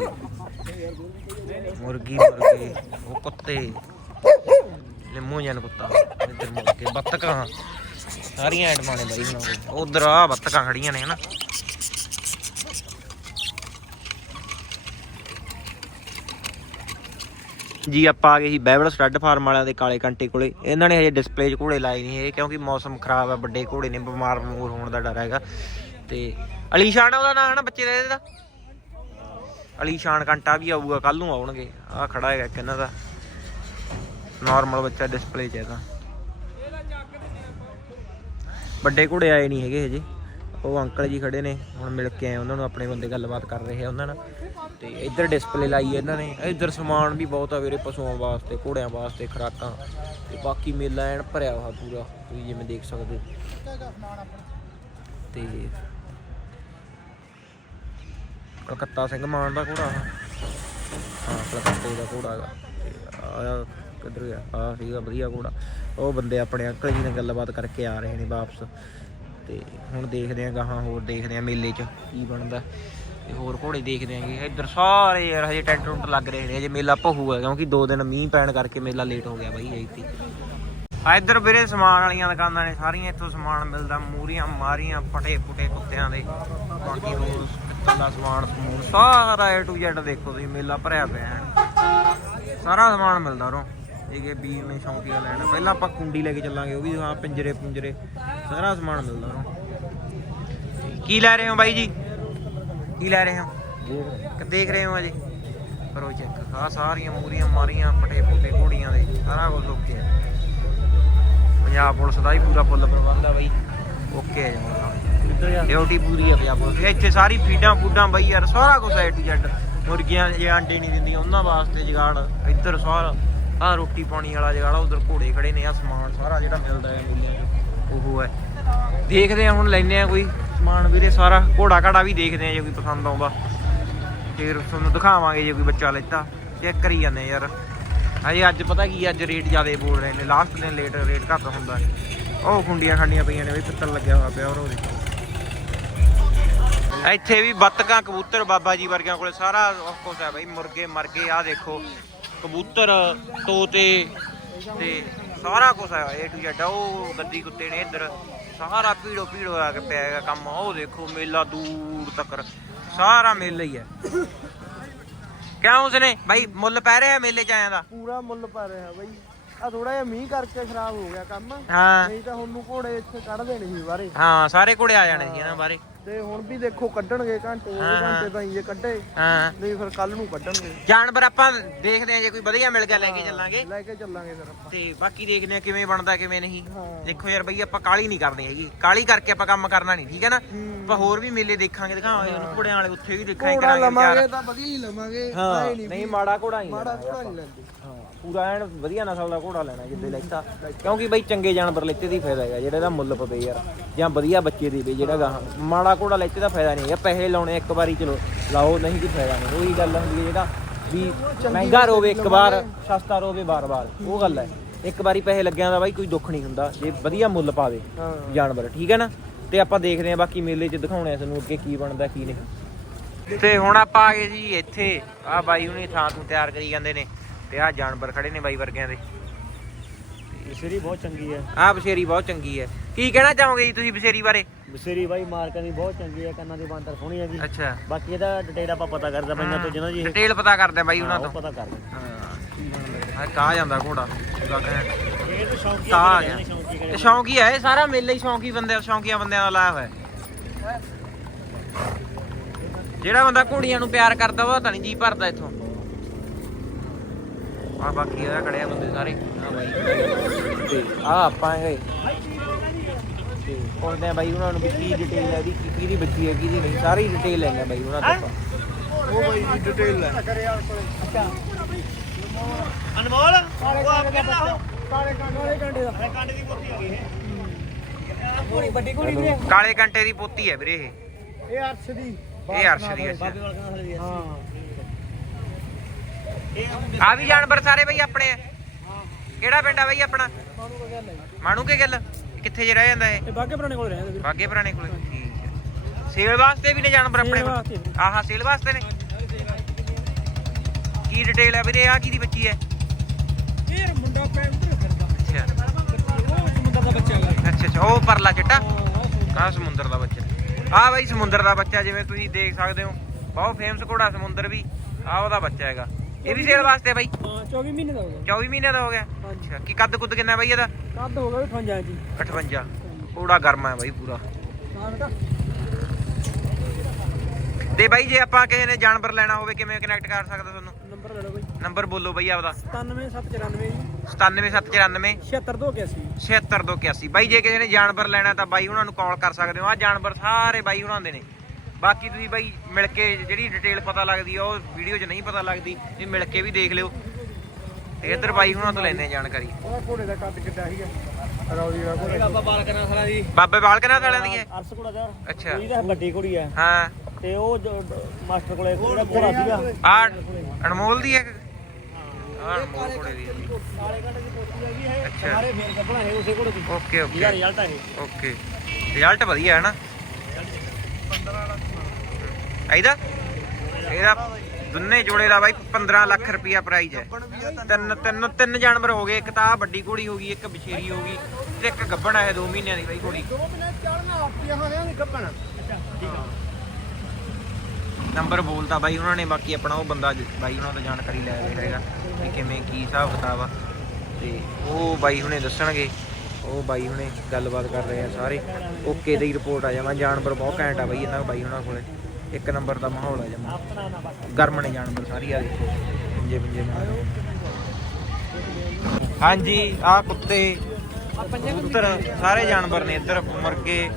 Speaker 1: ਮੁਰਗੀ ਮੁਰਗੇ ਉਹ ਕੁੱਤੇ। ਲਿੰਮੂ ਜਨ ਕੁੱਤਾ ਇੱਧਰ ਮੁਰਗੇ ਬੱਤਕਾਂ। ਸਾਰੀਆਂ ਆਈਟਮਾਂ ਨੇ ਬਾਈ ਉਹਨਾਂ ਉਧਰ ਆ ਬੱਤਕਾਂ ਖੜੀਆਂ ਨੇ ਹਨਾ। ਜੀ, ਆਪਾਂ ਆ ਗਏ ਸੀ ਬੈਬਲ ਸਟੱਡ ਫਾਰਮ ਵਾਲਿਆਂ ਦੇ ਕਾਲੇ ਕੰਟੇ ਕੋਲੇ। ਇਹਨਾਂ ਨੇ ਹਜੇ ਡਿਸਪਲੇ 'ਚ ਘੋੜੇ ਲਾਏ ਨਹੀਂ ਇਹ, ਕਿਉਂਕਿ ਮੌਸਮ ਖਰਾਬ ਹੈ ਵੱਡੇ ਘੋੜੇ ਨੇ, ਬਿਮਾਰ ਬਮੂਰ ਹੋਣ ਦਾ ਡਰ ਹੈਗਾ। ਤੇ ਅਲੀਸ਼ਾਨ ਉਹਦਾ ਨਾਂ ਹੈ ਨਾ ਬੱਚੇ ਦਾ ਇਹਦਾ? ਅਲੀਸ਼ਾਨ ਕੰਟਾ ਵੀ ਆਊਗਾ ਕੱਲ ਨੂੰ ਆਉਣਗੇ। ਆ ਖੜਾ ਹੈਗਾ ਇੱਕ ਇਹਨਾਂ ਦਾ। ਨਾਰਮਲ ਬੱਚਾ ਡਿਸਪਲੇ 'ਚ ਹੈਗਾ। ਵੱਡੇ ਘੋੜੇ ਆਏ ਨਹੀਂ ਹੈਗੇ ਹਜੇ। ਉਹ ਅੰਕਲ ਜੀ ਖੜੇ ਨੇ, ਹੁਣ ਮਿਲ ਕੇ ਆਏ ਉਹਨਾਂ ਨੂੰ, ਆਪਣੇ ਬੰਦੇ ਗੱਲਬਾਤ ਕਰ ਰਹੇ ਆ ਉਹਨਾਂ ਨਾਲ। ਤੇ ਇੱਧਰ ਡਿਸਪਲੇ ਲਾਈ ਹੈ ਇਹਨਾਂ ਨੇ। ਇੱਧਰ ਸਮਾਨ ਵੀ ਬਹੁਤ ਆ ਵੀਰੇ, ਪਸ਼ੂਆਂ ਵਾਸਤੇ, ਘੋੜਿਆਂ ਵਾਸਤੇ, ਖੁਰਾਕਾਂ। ਤੇ ਬਾਕੀ ਮੇਲਾ ਐਨ ਭਰਿਆ ਹੋਇਆ ਪੂਰਾ, ਤੁਸੀਂ ਜਿਵੇਂ ਦੇਖ ਸਕਦੇ ਹੋ। ਤੇ ਕਲਕੱਤਾ ਸਿੰਘ ਮਾਨ ਦਾ ਘੋੜਾ ਆ। ਹਾਂ, ਕਲਕੱਤੇ ਦਾ ਘੋੜਾ ਹੈਗਾ। ਕਿੱਧਰ ਗਿਆ? ਆ ਸੀਗਾ ਵਧੀਆ ਘੋੜਾ। ਉਹ ਬੰਦੇ ਆਪਣੇ ਅੰਕਲ ਜੀ ਨਾਲ ਗੱਲਬਾਤ ਕਰਕੇ ਆ ਰਹੇ ਨੇ ਵਾਪਸ। ਤੇ ਹੁਣ ਦੇਖਦੇ ਆ ਗਾਹਾਂ ਹੋਰ ਦੇਖਦੇ ਆ ਮੇਲੇ 'ਚ ਕੀ ਬਣਦਾ। ਤੇ ਹੋਰ ਘੋੜੇ ਦੇਖਦੇ ਆਂਗੇ ਇੱਧਰ ਸਾਰੇ ਯਾਰ ਹਜੇ ਟੈਂਟ ਟੁੰਟ ਲੱਗ ਰਹੇ ਨੇ। ਹਜੇ ਮੇਲਾ ਭਹੂਗਾ ਕਿਉਂਕਿ ਦੋ ਦਿਨ ਮੀਂਹ ਪੈਣ ਕਰਕੇ ਮੇਲਾ ਲੇਟ ਹੋ ਗਿਆ ਬਾਈ ਇੱਥੇ। ਆ ਇੱਧਰ ਵੀਰੇ ਸਮਾਨ ਵਾਲੀਆਂ ਦੁਕਾਨਾਂ ਨੇ। ਸਾਰੀਆਂ ਇੱਥੋਂ ਸਮਾਨ ਮਿਲਦਾ। ਮੂਰੀਆਂ, ਮਾਰੀਆਂ, ਫਟੇ ਫੁਟੇ ਕੁੱਤਿਆਂ ਦੇ। ਬਾਕੀ ਹੋਰ ਪਿੱਤਲ ਦਾ ਸਮਾਨ, ਸਮੂਨ ਸਾਰਾ A to Z ਦੇਖੋ ਤੁਸੀਂ। ਮੇਲਾ ਭਰਿਆ ਪਿਆ ਹੈ। ਸਾਰਾ ਸਮਾਨ ਮਿਲਦਾ ਉਰੋਂ। ਇਹ ਕਿ ਵੀਰ ਨੇ ਸ਼ੌਂਕੀਆ ਲੈਣਾ। ਪਹਿਲਾਂ ਆਪਾਂ ਕੁੰਡੀ ਲੈ ਕੇ ਚੱਲਾਂਗੇ ਉਹ ਵੀ ਹਾਂ ਪਿੰਜਰੇ ਪੁੰਜਰੇ ਸਾਰਾ ਸਮਾਨ ਮਿਲਦਾ ਕੀ ਲੈ ਰਹੇ ਹੋ ਬਾਈ ਜੀ? ਕੀ ਲੈ ਰਹੇ ਹੋ? ਕਿ ਦੇਖ ਰਹੇ ਹੋ ਅਜੇ? ਕਰੋ ਚੈੱਕ ਆ ਸਾਰੀਆਂ ਮੂਰੀਆਂ ਮਾਰੀਆਂ ਫਟੇ ਫੁਟੇ ਘੋੜੀਆਂ ਦੇ। ਸਾਰਾ ਕੁਝ ਓਕੇ ਹੈ। ਪੰਜਾਬ ਪੁਲਿਸ ਦਾ ਹੀ ਪੂਰਾ ਫੁੱਲ ਪ੍ਰਬੰਧ ਆ ਬਈ। ਓਕੇ ਹੈ ਡਿਊਟੀ ਪੂਰੀ ਹੈ ਪੰਜਾਬ ਪੁਲਿਸ ਇੱਥੇ ਸਾਰੀ ਫੀਡਾਂ ਫੂਡਾਂ ਬਈ ਯਾਰ ਸਾਰਾ ਕੁਝ ਹੈ ਟੂ ਜ਼ੈਡ ਮੁਰਗੀਆਂ ਜੇ ਆਂਡੇ ਨਹੀਂ ਦਿੰਦੀਆਂ ਉਹਨਾਂ ਵਾਸਤੇ ਜਗਾੜ। ਇੱਧਰ ਸਾਰਾ ਆ ਰੋਟੀ ਪਾਣੀ ਵਾਲਾ ਜਗਾੜ ਉਧਰ ਘੋੜੇ ਖੜੇ ਨੇ, ਆ ਸਮਾਨ ਸਾਰਾ ਜਿਹੜਾ ਮਿਲਦਾ ਹੈ ਮੇਲਿਆਂ 'ਚ, ਉਹ ਹੈ। ਦੇਖਦੇ ਆ ਹੁਣ ਲੈਨੇ ਆ ਕੋਈ ਸਮਾਨ ਵੀਰੇ, ਸਾਰਾ ਘੋੜਾ ਘਾੜਾ ਵੀ ਦੇਖਦੇ ਆ ਜੇ ਕੋਈ ਪਸੰਦ ਆਉਂਦਾ। ਫਿਰ ਤੁਹਾਨੂੰ ਦਿਖਾਵਾਂਗੇ ਜੇ ਕੋਈ ਬੱਚਾ ਲੈਤਾ। ਚੈੱਕ ਕਰੀ ਜਾਂਦੇ ਯਾਰ। ਹਜੇ ਅੱਜ ਪਤਾ ਕੀ, ਅੱਜ ਰੇਟ ਜ਼ਿਆਦਾ ਬੋਲ ਰਹੇ ਨੇ। ਲਾਸਟ ਦਿਨ ਲੇਟ ਰੇਟ ਘੱਟ ਹੁੰਦਾ। ਉਹ ਖੁੰਡੀਆਂ ਖੰਡੀਆਂ ਪਈਆਂ ਨੇ ਵੀ ਪਿੱਤਲ ਲੱਗਿਆ ਹੋਇਆ ਪਿਆ ਉਹ ਦੇਖੋ ਇੱਥੇ ਵੀ ਬੱਤਕਾਂ, ਕਬੂਤਰ ਬਾਬਾ ਜੀ ਵਰਗਿਆਂ ਕੋਲੇ ਸਾਰਾ ਕੁਝ ਹੈ ਬਈ, ਮੁਰਗੇ ਮਰਗੇ ਆ ਦੇਖੋ। ਕਬੂਤਰ ਤੋਤੇ ਤੇ ਸਾਰਾ ਕੁਝ ਹੈ ਏ ਟੂ ਜ਼ੈਡ ਉਹ ਗੱਦੀ ਕੁੱਤੇ ਨੇ ਇੱਧਰ। ਸਾਰਾ ਪੀੜੋ ਪੀੜੋ ਆ ਕੇ ਪਿਆ ਹੈਗਾ ਕੰਮ। ਉਹ ਦੇਖੋ ਮੇਲਾ ਦੂਰ ਤੱਕ। ਸਾਰਾ ਮੇਲਾ ਹੀ ਹੈ ਕਿਉਂ ਉਸਨੇ? ਬਾਈ ਮੁੱਲ ਪੈ ਰਿਹਾ ਮੇਲੇ ਚ ਆਇਆਂ ਦਾ?
Speaker 2: ਪੂਰਾ ਮੁੱਲ ਪਾ ਰਿਹਾ ਬਈ। ਆ ਥੋੜਾ ਜਿਹਾ ਮੀਂਹ ਕਰਕੇ ਖਰਾਬ ਹੋ ਗਿਆ ਕੰਮ।
Speaker 1: ਹਾਂ।
Speaker 2: ਨਹੀਂ ਤਾਂ ਹੁਣ ਨੂੰ ਘੋੜੇ ਇੱਥੇ ਕੱਢ ਦੇਣੇ ਸੀ ਬਾਰੇ
Speaker 1: ਹਾਂ ਸਾਰੇ ਘੋੜੇ ਆ ਜਾਣੇ ਸੀ ਇਹਨਾਂ ਬਾਰੇ
Speaker 2: ਤੇ ਹੁਣ ਵੀ ਦੇਖੋ ਕੱਢਣਗੇ ਘੰਟੇ
Speaker 1: ਹਾਂ, ਹਾਂ।
Speaker 2: ਘੰਟੇ ਤਾਂ ਜੇ ਕੱਢੇ।
Speaker 1: ਹਾਂ।
Speaker 2: ਨਹੀਂ ਫਿਰ ਕੱਲ ਨੂੰ ਕੱਢਣਗੇ।
Speaker 1: ਜਾਨਵਰ ਆਪਾਂ ਦੇਖਦੇ ਆ ਜੇ ਕੋਈ ਵਧੀਆ ਮਿਲ ਗਿਆ ਲੈ ਕੇ ਚੱਲਾਂਗੇ।
Speaker 2: ਲੈ ਕੇ ਚੱਲਾਂਗੇ ਫਿਰ ਆਪਾਂ।
Speaker 1: ਤੇ ਬਾਕੀ ਦੇਖਦੇ ਆ ਕਿਵੇਂ ਬਣਦਾ ਕਿਵੇਂ ਨਹੀਂ।
Speaker 2: ਹਾਂ।
Speaker 1: ਦੇਖੋ ਯਾਰ ਬਈ ਆਪਾਂ ਕਾਲੀ ਨਹੀਂ ਕਰਨੀ ਹੈਗੀ। ਕਾਲੀ ਕਰਕੇ ਆਪਾਂ ਕੰਮ ਕਰਨਾ ਨਹੀਂ ਠੀਕ ਹੈ ਨਾ?
Speaker 2: ਹੂੰ।
Speaker 1: ਆਪਾਂ ਹੋਰ ਵੀ ਮੇਲੇ ਦੇਖਾਂਗੇ ਦਿਖਾਵਾਂਗੇ ਉਹਨੂੰ ਘੋੜਿਆਂ ਵਾਲੇ ਉੱਥੇ ਵੀ ਦੇਖਾਂਗੇ ਕਰਾਂਗੇ
Speaker 2: ਲਵਾਂਗੇ
Speaker 1: ਵਿਚਾਰ
Speaker 2: ਤਾਂ ਵਧੀਆ ਹੀ ਲਵਾਂਗੇ
Speaker 1: ਹਾਂ ਨਹੀਂ ਮਾੜਾ ਘੋੜਾ ਨਹੀਂ
Speaker 2: ਮਾੜਾ ਘੋੜਾ ਨਹੀਂ ਲੈਂਦੇ।
Speaker 1: ਹਾਂ। ਪੂਰਾ ਐਨ ਵਧੀਆ ਨਸਲ ਦਾ ਘੋੜਾ ਲੈਣਾ ਜਿੱਦੇ ਲੈਤਾ ਕਿਉਂਕਿ ਬਈ ਚੰਗੇ ਜਾਨਵਰ ਲੈਤੇ ਦੀ ਫਾਇਦਾ ਹੈਗਾ ਜਿਹੜਾ ਇਹਦਾ ਮੁੱਲ ਪਵੇ ਯਾਰ। ਜਾਂ ਵਧੀਆ ਬੱਚੇ ਦੇਵੇ ਜਿਹੜਾ ਗਾਹਾਂ ਮਾੜਾ ਘੋੜਾ ਲੈਤੇ ਦਾ ਫਾਇਦਾ ਨਹੀਂ ਹੈਗਾ। ਪੈਸੇ ਲਾਉਣੇ ਇੱਕ ਵਾਰੀ ਚਲੋ ਲਾਓ ਨਹੀਂ ਕੋਈ ਫਾਇਦਾ ਨਹੀਂ। ਉਹੀ ਗੱਲ ਹੁੰਦੀ ਹੈ ਜਿਹੜਾ ਵੀ ਮਹਿੰਗਾ ਰੋਵੇ ਇੱਕ ਵਾਰ ਸਸਤਾ ਰੋਵੇ ਬਾਰ-ਬਾਰ ਉਹ ਗੱਲ ਹੈ। ਇੱਕ ਵਾਰੀ ਪੈਸੇ ਲੱਗਿਆਂ ਦਾ ਬਾਈ ਕੋਈ ਦੁੱਖ ਨਹੀਂ ਹੁੰਦਾ ਜੇ ਵਧੀਆ ਮੁੱਲ ਪਾਵੇ
Speaker 2: ਹਾਂ।
Speaker 1: ਜਾਨਵਰ ਠੀਕ ਹੈ ਨਾ? ਤੇ ਆਪਾਂ ਦੇਖਦੇ ਆ ਬਾਕੀ ਮੇਲੇ 'ਚ ਦਿਖਾਉਣੇ ਆ ਤੁਹਾਨੂੰ ਅੱਗੇ ਕੀ ਬਣਦਾ ਕੀ ਨਹੀਂ। ਤੇ ਹੁਣ ਆਪਾਂ ਆ ਗਏ ਜੀ ਇੱਥੇ। ਆ ਬਾਈ ਹੁਣੀ ਥਾਂ ਤੋਂ ਤਿਆਰ ਕਰੀ ਜਾਂਦੇ ਨੇ। ਤੇ ਆ ਜਾਨਵਰ ਖੜੇ ਨੇ ਬਾਈ ਵਰਗਿਆਂ ਦੇ।
Speaker 3: ਬਸੇਰੀ ਬਹੁਤ ਚੰਗੀ ਹੈ।
Speaker 1: ਆ ਬਸ਼ੇਰੀ ਬਹੁਤ ਚੰਗੀ ਹੈ। ਕੀ ਕਹਿਣਾ ਚਾਹੋਗੇ ਜੀ ਤੁਸੀਂ ਬਸ਼ੇਰੀ ਬਾਰੇ?
Speaker 3: ਬਸੇਰੀ ਬਾਈ ਮਾਰਕਾਂ ਦੀ ਬਹੁਤ ਚੰਗੀ ਹੈ ਕੰਨਾਂ ਦੀ ਬਾਂਦਰ ਸੋਹਣੀ ਹੈਗੀ
Speaker 1: ਅੱਛਾ।
Speaker 3: ਬਾਕੀ ਇਹਦਾ ਡਿਟੇਲ ਆਪਾਂ ਪਤਾ ਕਰਦਾ ਪੰਜਾਂ ਤੋਂ ਜਿਹਨਾਂ ਜੀ
Speaker 1: ਡਿਟੇਲ ਪਤਾ ਕਰਦੇ ਆ ਬਾਈ ਉਹਨਾਂ
Speaker 3: ਉਹ
Speaker 1: ਤੋਂ।
Speaker 3: ਪਤਾ ਕਰਦੇ
Speaker 1: ਹਾਂ। ਕਾ ਜਾਂਦਾ ਘੋੜਾ।
Speaker 3: ਇਹ ਤਾਂ ਸ਼ੌਂਕੀ
Speaker 1: ਤਾਂ ਆ ਗਿਆ।
Speaker 3: ਸ਼ੌਂਕੀ
Speaker 1: ਹੈ ਇਹ ਸਾਰਾ ਮੇਲਾ ਹੀ ਸ਼ੌਂਕੀ ਬੰਦੇ ਸ਼ੌਂਕੀਆਂ ਬੰਦਿਆਂ ਦਾ ਲਾਇਆ ਹੋਇਆ ਹੈ। ਜਿਹੜਾ ਬੰਦਾ ਘੋੜੀਆਂ ਨੂੰ ਪਿਆਰ ਕਰਦਾ ਉਹ ਤਾਂ ਨਹੀਂ ਜੀ ਭਰਦਾ ਇੱਥੋਂ। ਆ ਬਾਕੀ ਆ ਖੜਿਆ ਬੰਦੇ ਸਾਰੇ। ਆ ਬਾਈ। ਤੇ ਆ ਆਪਾਂ ਗਏ ਤੇ ਬਾਈ ਉਹਨਾਂ ਨੂੰ ਵੀ ਕੀ ਡਿਟੇਲ ਹੈ ਇਹਦੀ ਕੀ ਕਿਹਦੀ ਬੱਚੀ ਹੈ ਕਿਹਦੀ ਨਹੀਂ ਸਾਰੀ ਡਿਟੇਲ ਲੈਣੇ ਬਾਈ ਉਹਨਾਂ ਤੋਂ।
Speaker 2: ਉਹ ਬਾਈ ਦੀ ਡਿਟੇਲ ਲੈ।
Speaker 3: ਅਨਮੋਲ ਉਹ ਆਪ ਕਿੰਨਾ ਹੋ
Speaker 2: ਕਾਲੇ ਕਾਲੇ ਘੰਟੇ ਦਾ
Speaker 3: ਕੰਡ ਦੀ ਕੋਠੀ ਆ ਗਈ ਇਹ। ਕੋੜੀ ਵੱਡੀ ਕੋੜੀ ਵੀ
Speaker 1: ਕਾਲੇ ਕੰਟੇ ਦੀ ਪੋਤੀ ਹੈ ਵੀਰੇ ਇਹ।
Speaker 2: ਇਹ ਅਰਸ਼ ਦੀ।
Speaker 1: ਇਹ ਅਰਸ਼ ਦੀ ਅੱਛਾ।
Speaker 3: ਬਾਬੇ ਵਾਲ ਕਹਿੰਦਾ ਹਲੇ
Speaker 2: ਹਾਂ।
Speaker 1: ਆ ਵੀ ਜਾਨਵਰ ਸਾਰੇ ਬਈ ਆਪਣੇ। ਆ ਕਿਹੜਾ ਪਿੰਡ ਆ ਬਈ ਆਪਣਾ?
Speaker 2: ਕੋ ਹੈ
Speaker 1: ਮਾਣੂ ਕੇ ਗੱਲ? ਕਿੱਥੇ ਜੇ ਰਹਿ ਜਾਂਦਾ ਇਹ?
Speaker 2: ਇਹ ਬਾਗੇ ਪੁਰਾਣੇ ਕੋਲ ਰਹਿੰਦੇ ਵੀਰ।
Speaker 1: ਬਾਗੇ ਪੁਰਾਣੇ ਕੋਲੇ ਠੀਕ ਹੈ। ਸੇਲ ਵਾਸਤੇ ਵੀ ਨੇ ਜਾਨਵਰ ਆਪਣੇ ਕੋਲ। ਆਹਾ ਸੇਲ ਵਾਸਤੇ ਨੇ? ਕੀ ਡਿਟੇਲ ਹੈ ਵੀਰੇ? ਆ ਕੀ ਦੀ ਬੱਚੀ ਹੈ?
Speaker 2: ਇਹ ਮੁੰਡਾ ਪੈ ਉੱਤਰ ਫਿਰਦਾ।
Speaker 1: ਅੱਛਾ।
Speaker 2: ਉਹ ਸਮੁੰਦਰ ਦਾ ਬੱਚਾ ਹੈਗਾ।
Speaker 1: ਅੱਛਾ ਅੱਛਾ ਉਹ ਪਰਲਾ ਚਿੱਟਾ?
Speaker 2: ਹਾਂ
Speaker 1: ਆ ਸਮੁੰਦਰ ਦਾ ਬੱਚਾ। ਆ ਬਾਈ ਸਮੁੰਦਰ ਦਾ ਬੱਚਾ ਜਿਵੇਂ ਤੁਸੀਂ ਦੇਖ ਸਕਦੇ ਹੋ। ਬਹੁਤ ਫੇਮਸ ਘੋੜਾ ਸਮੁੰਦਰ ਵੀ। ਆ ਉਹਦਾ ਬੱਚਾ ਹੈਗਾ। ਇਹ ਵੀ ਸੇਲ ਵਾਸਤੇ ਬਾਈ।
Speaker 2: ਹਾਂ 24 ਮਹੀਨੇ ਦਾ ਹੋ ਗਿਆ।
Speaker 1: 24 ਮਹੀਨੇ ਦਾ ਹੋ ਗਿਆ?
Speaker 2: ਹਾਂਜੀ।
Speaker 1: ਅੱਛਾ ਕੀ ਕੱਦ ਕੁੱਦ ਕਿੰਨਾ ਬਾਈ ਇਹਦਾ?
Speaker 2: ਕੱਦ ਹੋ ਗਿਆ 58 ਜੀ
Speaker 1: 58 ਘੋੜਾ ਗਰਮ ਹੈ ਬਾਈ ਪੂਰਾ।
Speaker 2: ਹਾਂ ਬੇਟਾ
Speaker 1: ਤੇ ਬਾਈ ਜੇ ਆਪਾਂ ਕਿਸੇ ਨੇ ਜਾਨਵਰ ਲੈਣਾ ਹੋਵੇ ਕਿਵੇਂ ਕਨੈਕਟ ਕਰ ਸਕਦਾ ਤੁਹਾਨੂੰ?
Speaker 2: ਨੰਬਰ ਲੈ ਲਓ ਬਾਈ।
Speaker 1: ਨੰਬਰ ਬੋਲੋ ਬਾਈ ਆਪਦਾ।
Speaker 2: 97794 ਜੀ।
Speaker 1: 97794
Speaker 2: 76281
Speaker 1: 76281 ਬਾਈ ਜੇ ਕਿਸੇ ਨੇ ਜਾਨਵਰ ਲੈਣਾ ਤਾਂ ਬਾਈ ਉਹਨਾਂ ਨੂੰ ਕਾਲ ਕਰ ਸਕਦੇ ਹੋ। ਆ ਜਾਨਵਰ ਸਾਰੇ ਬਾਈ ਉਹਨਾਂ ਦੇ ਨੇ। ਬਾਕੀ ਤੁਸੀਂ ਬਾਈ ਮਿਲ ਕੇ ਜਿਹੜੀ ਡਿਟੇਲ ਪਤਾ ਲੱਗਦੀ ਆ ਉਹ ਵੀਡੀਓ 'ਚ ਨਹੀਂ ਪਤਾ ਲੱਗਦੀ ਇਹ ਮਿਲ ਕੇ ਵੀ ਦੇਖ ਲਿਓ। ਤੇ ਇੱਧਰ ਬਾਈ ਉਹਨਾਂ ਤੋਂ ਲੈਣੇ ਜਾਣਕਾਰੀ।
Speaker 2: ਉਹ ਘੋੜੇ ਦਾ ਕੱਦ ਕਿੱਡਾ ਸੀਗਾ? ਰੌਲੀ ਦਾ ਘੋੜਾ
Speaker 3: ਬਾਬਾ ਬਾਲ ਕਰਨਾ ਸਾਰਾ ਜੀ
Speaker 1: ਬਾਬੇ ਬਾਲਕਨਾਥ ਵਾਲਿਆਂ ਦੀ ਹੈ
Speaker 3: ਅਰਸ ਕੋੜਾ ਦਾ।
Speaker 1: ਅੱਛਾ।
Speaker 3: ਉਹਦੀ ਤਾਂ ਵੱਡੀ ਕੁੜੀ ਆ।
Speaker 1: ਹਾਂ।
Speaker 3: ਤੇ ਉਹ ਜੋ ਮਾਸਟਰ ਕੋਲੇ ਜਿਹੜਾ ਘੋੜਾ ਸੀਗਾ।
Speaker 1: ਆ ਅਨਮੋਲ ਦੀ ਹੈ ਆ ਅਨਮੋਲ ਕੋਲੇ ਦੀ।
Speaker 3: ਕਾਲੇ ਘੰਟੇ ਦੀ ਕੋਠੀ ਹੈਗੀ ਹੈ।
Speaker 1: ਅੱਛਾ।
Speaker 3: ਸਾਰੇ ਫੇਰ ਕੱਢਣਾ ਹੈ ਉਸੇ ਘੋੜੇ ਦੀ।
Speaker 1: Okay okay.
Speaker 3: ਰਿਜ਼ਲਟ ਆ ਇਹ।
Speaker 1: ਓਕੇ। ਰਿਜ਼ਲਟ ਵਧੀਆ ਹੈ ਨਾ? ਇਹਦਾ? ਇਹਦਾ ਦੁੰਨੇ ਜੋੜੇ ਦਾ ਬਾਈ 15 ਲੱਖ ਰੁਪਿਆ ਪ੍ਰਾਈਜ਼ ਹੈ। ਤਿੰਨ ਤਿੰਨ ਤਿੰਨ ਜਾਨਵਰ ਹੋ ਗਏ ਇੱਕ ਤਾਂ ਆਹ ਵੱਡੀ ਘੋੜੀ ਹੋ ਗਈ ਇੱਕ ਬਛੇਰੀ ਹੋ ਗਈ ਤੇ ਇੱਕ ਗੱਬਣ ਹੈ 2 ਮਹੀਨਿਆਂ ਦੀ ਬਾਈ ਘੋੜੀ।
Speaker 2: ਦੋ ਮਿੰਟ ਚੜਨਾ ਆਪੀਆਂ ਹੋਣਿਆਂ ਨਹੀਂ ਕੱਪਣਾ
Speaker 1: ਨੰਬਰ ਬੋਲਤਾ ਬਾਈ ਉਹਨਾਂ ਨੇ ਬਾਕੀ ਆਪਣਾ ਉਹ ਬੰਦਾ ਜ- ਬਾਈ ਉਹਨਾਂ ਤੋਂ ਜਾਣਕਾਰੀ ਲੈ ਰਿਹਾ ਹੈਗਾ ਕਿ ਕਿਵੇਂ ਕੀ ਹਿਸਾਬ ਕਿਤਾਬ ਆ। ਤੇ ਉਹ ਬਾਈ ਹੁਣੇ ਦੱਸਣਗੇ ਉਹ ਬਾਈ ਹੁਣੇ ਗੱਲਬਾਤ ਕਰ ਰਹੇ ਆ ਸਾਰੇ। ਓਕੇ ਦੀ ਰਿਪੋਰਟ ਆ ਜਾਵਾਂ ਜਾਨਵਰ ਬਹੁਤ ਘੈਂਟ ਆ ਬਾਈ ਇਹਨਾਂ ਬਾਈ ਉਹਨਾਂ ਕੋਲੇ। ਇੱਕ ਨੰਬਰ ਦਾ ਮਾਹੌਲ ਆ
Speaker 3: ਬਸ
Speaker 1: ਗਰਮ ਨੇ ਜਾਨਵਰ ਸਾਰੀ ਆ ਦੇਖੋ ਪਿੰਜੇ ਪਿੰਜੇ ਹਾਂਜੀ ਆ ਕੁੱਤੇ। ਕਬੂਤਰ ਸਾਰੇ ਜਾਨਵਰ ਨੇ ਇੱਧਰ ਮੁਰਗੇ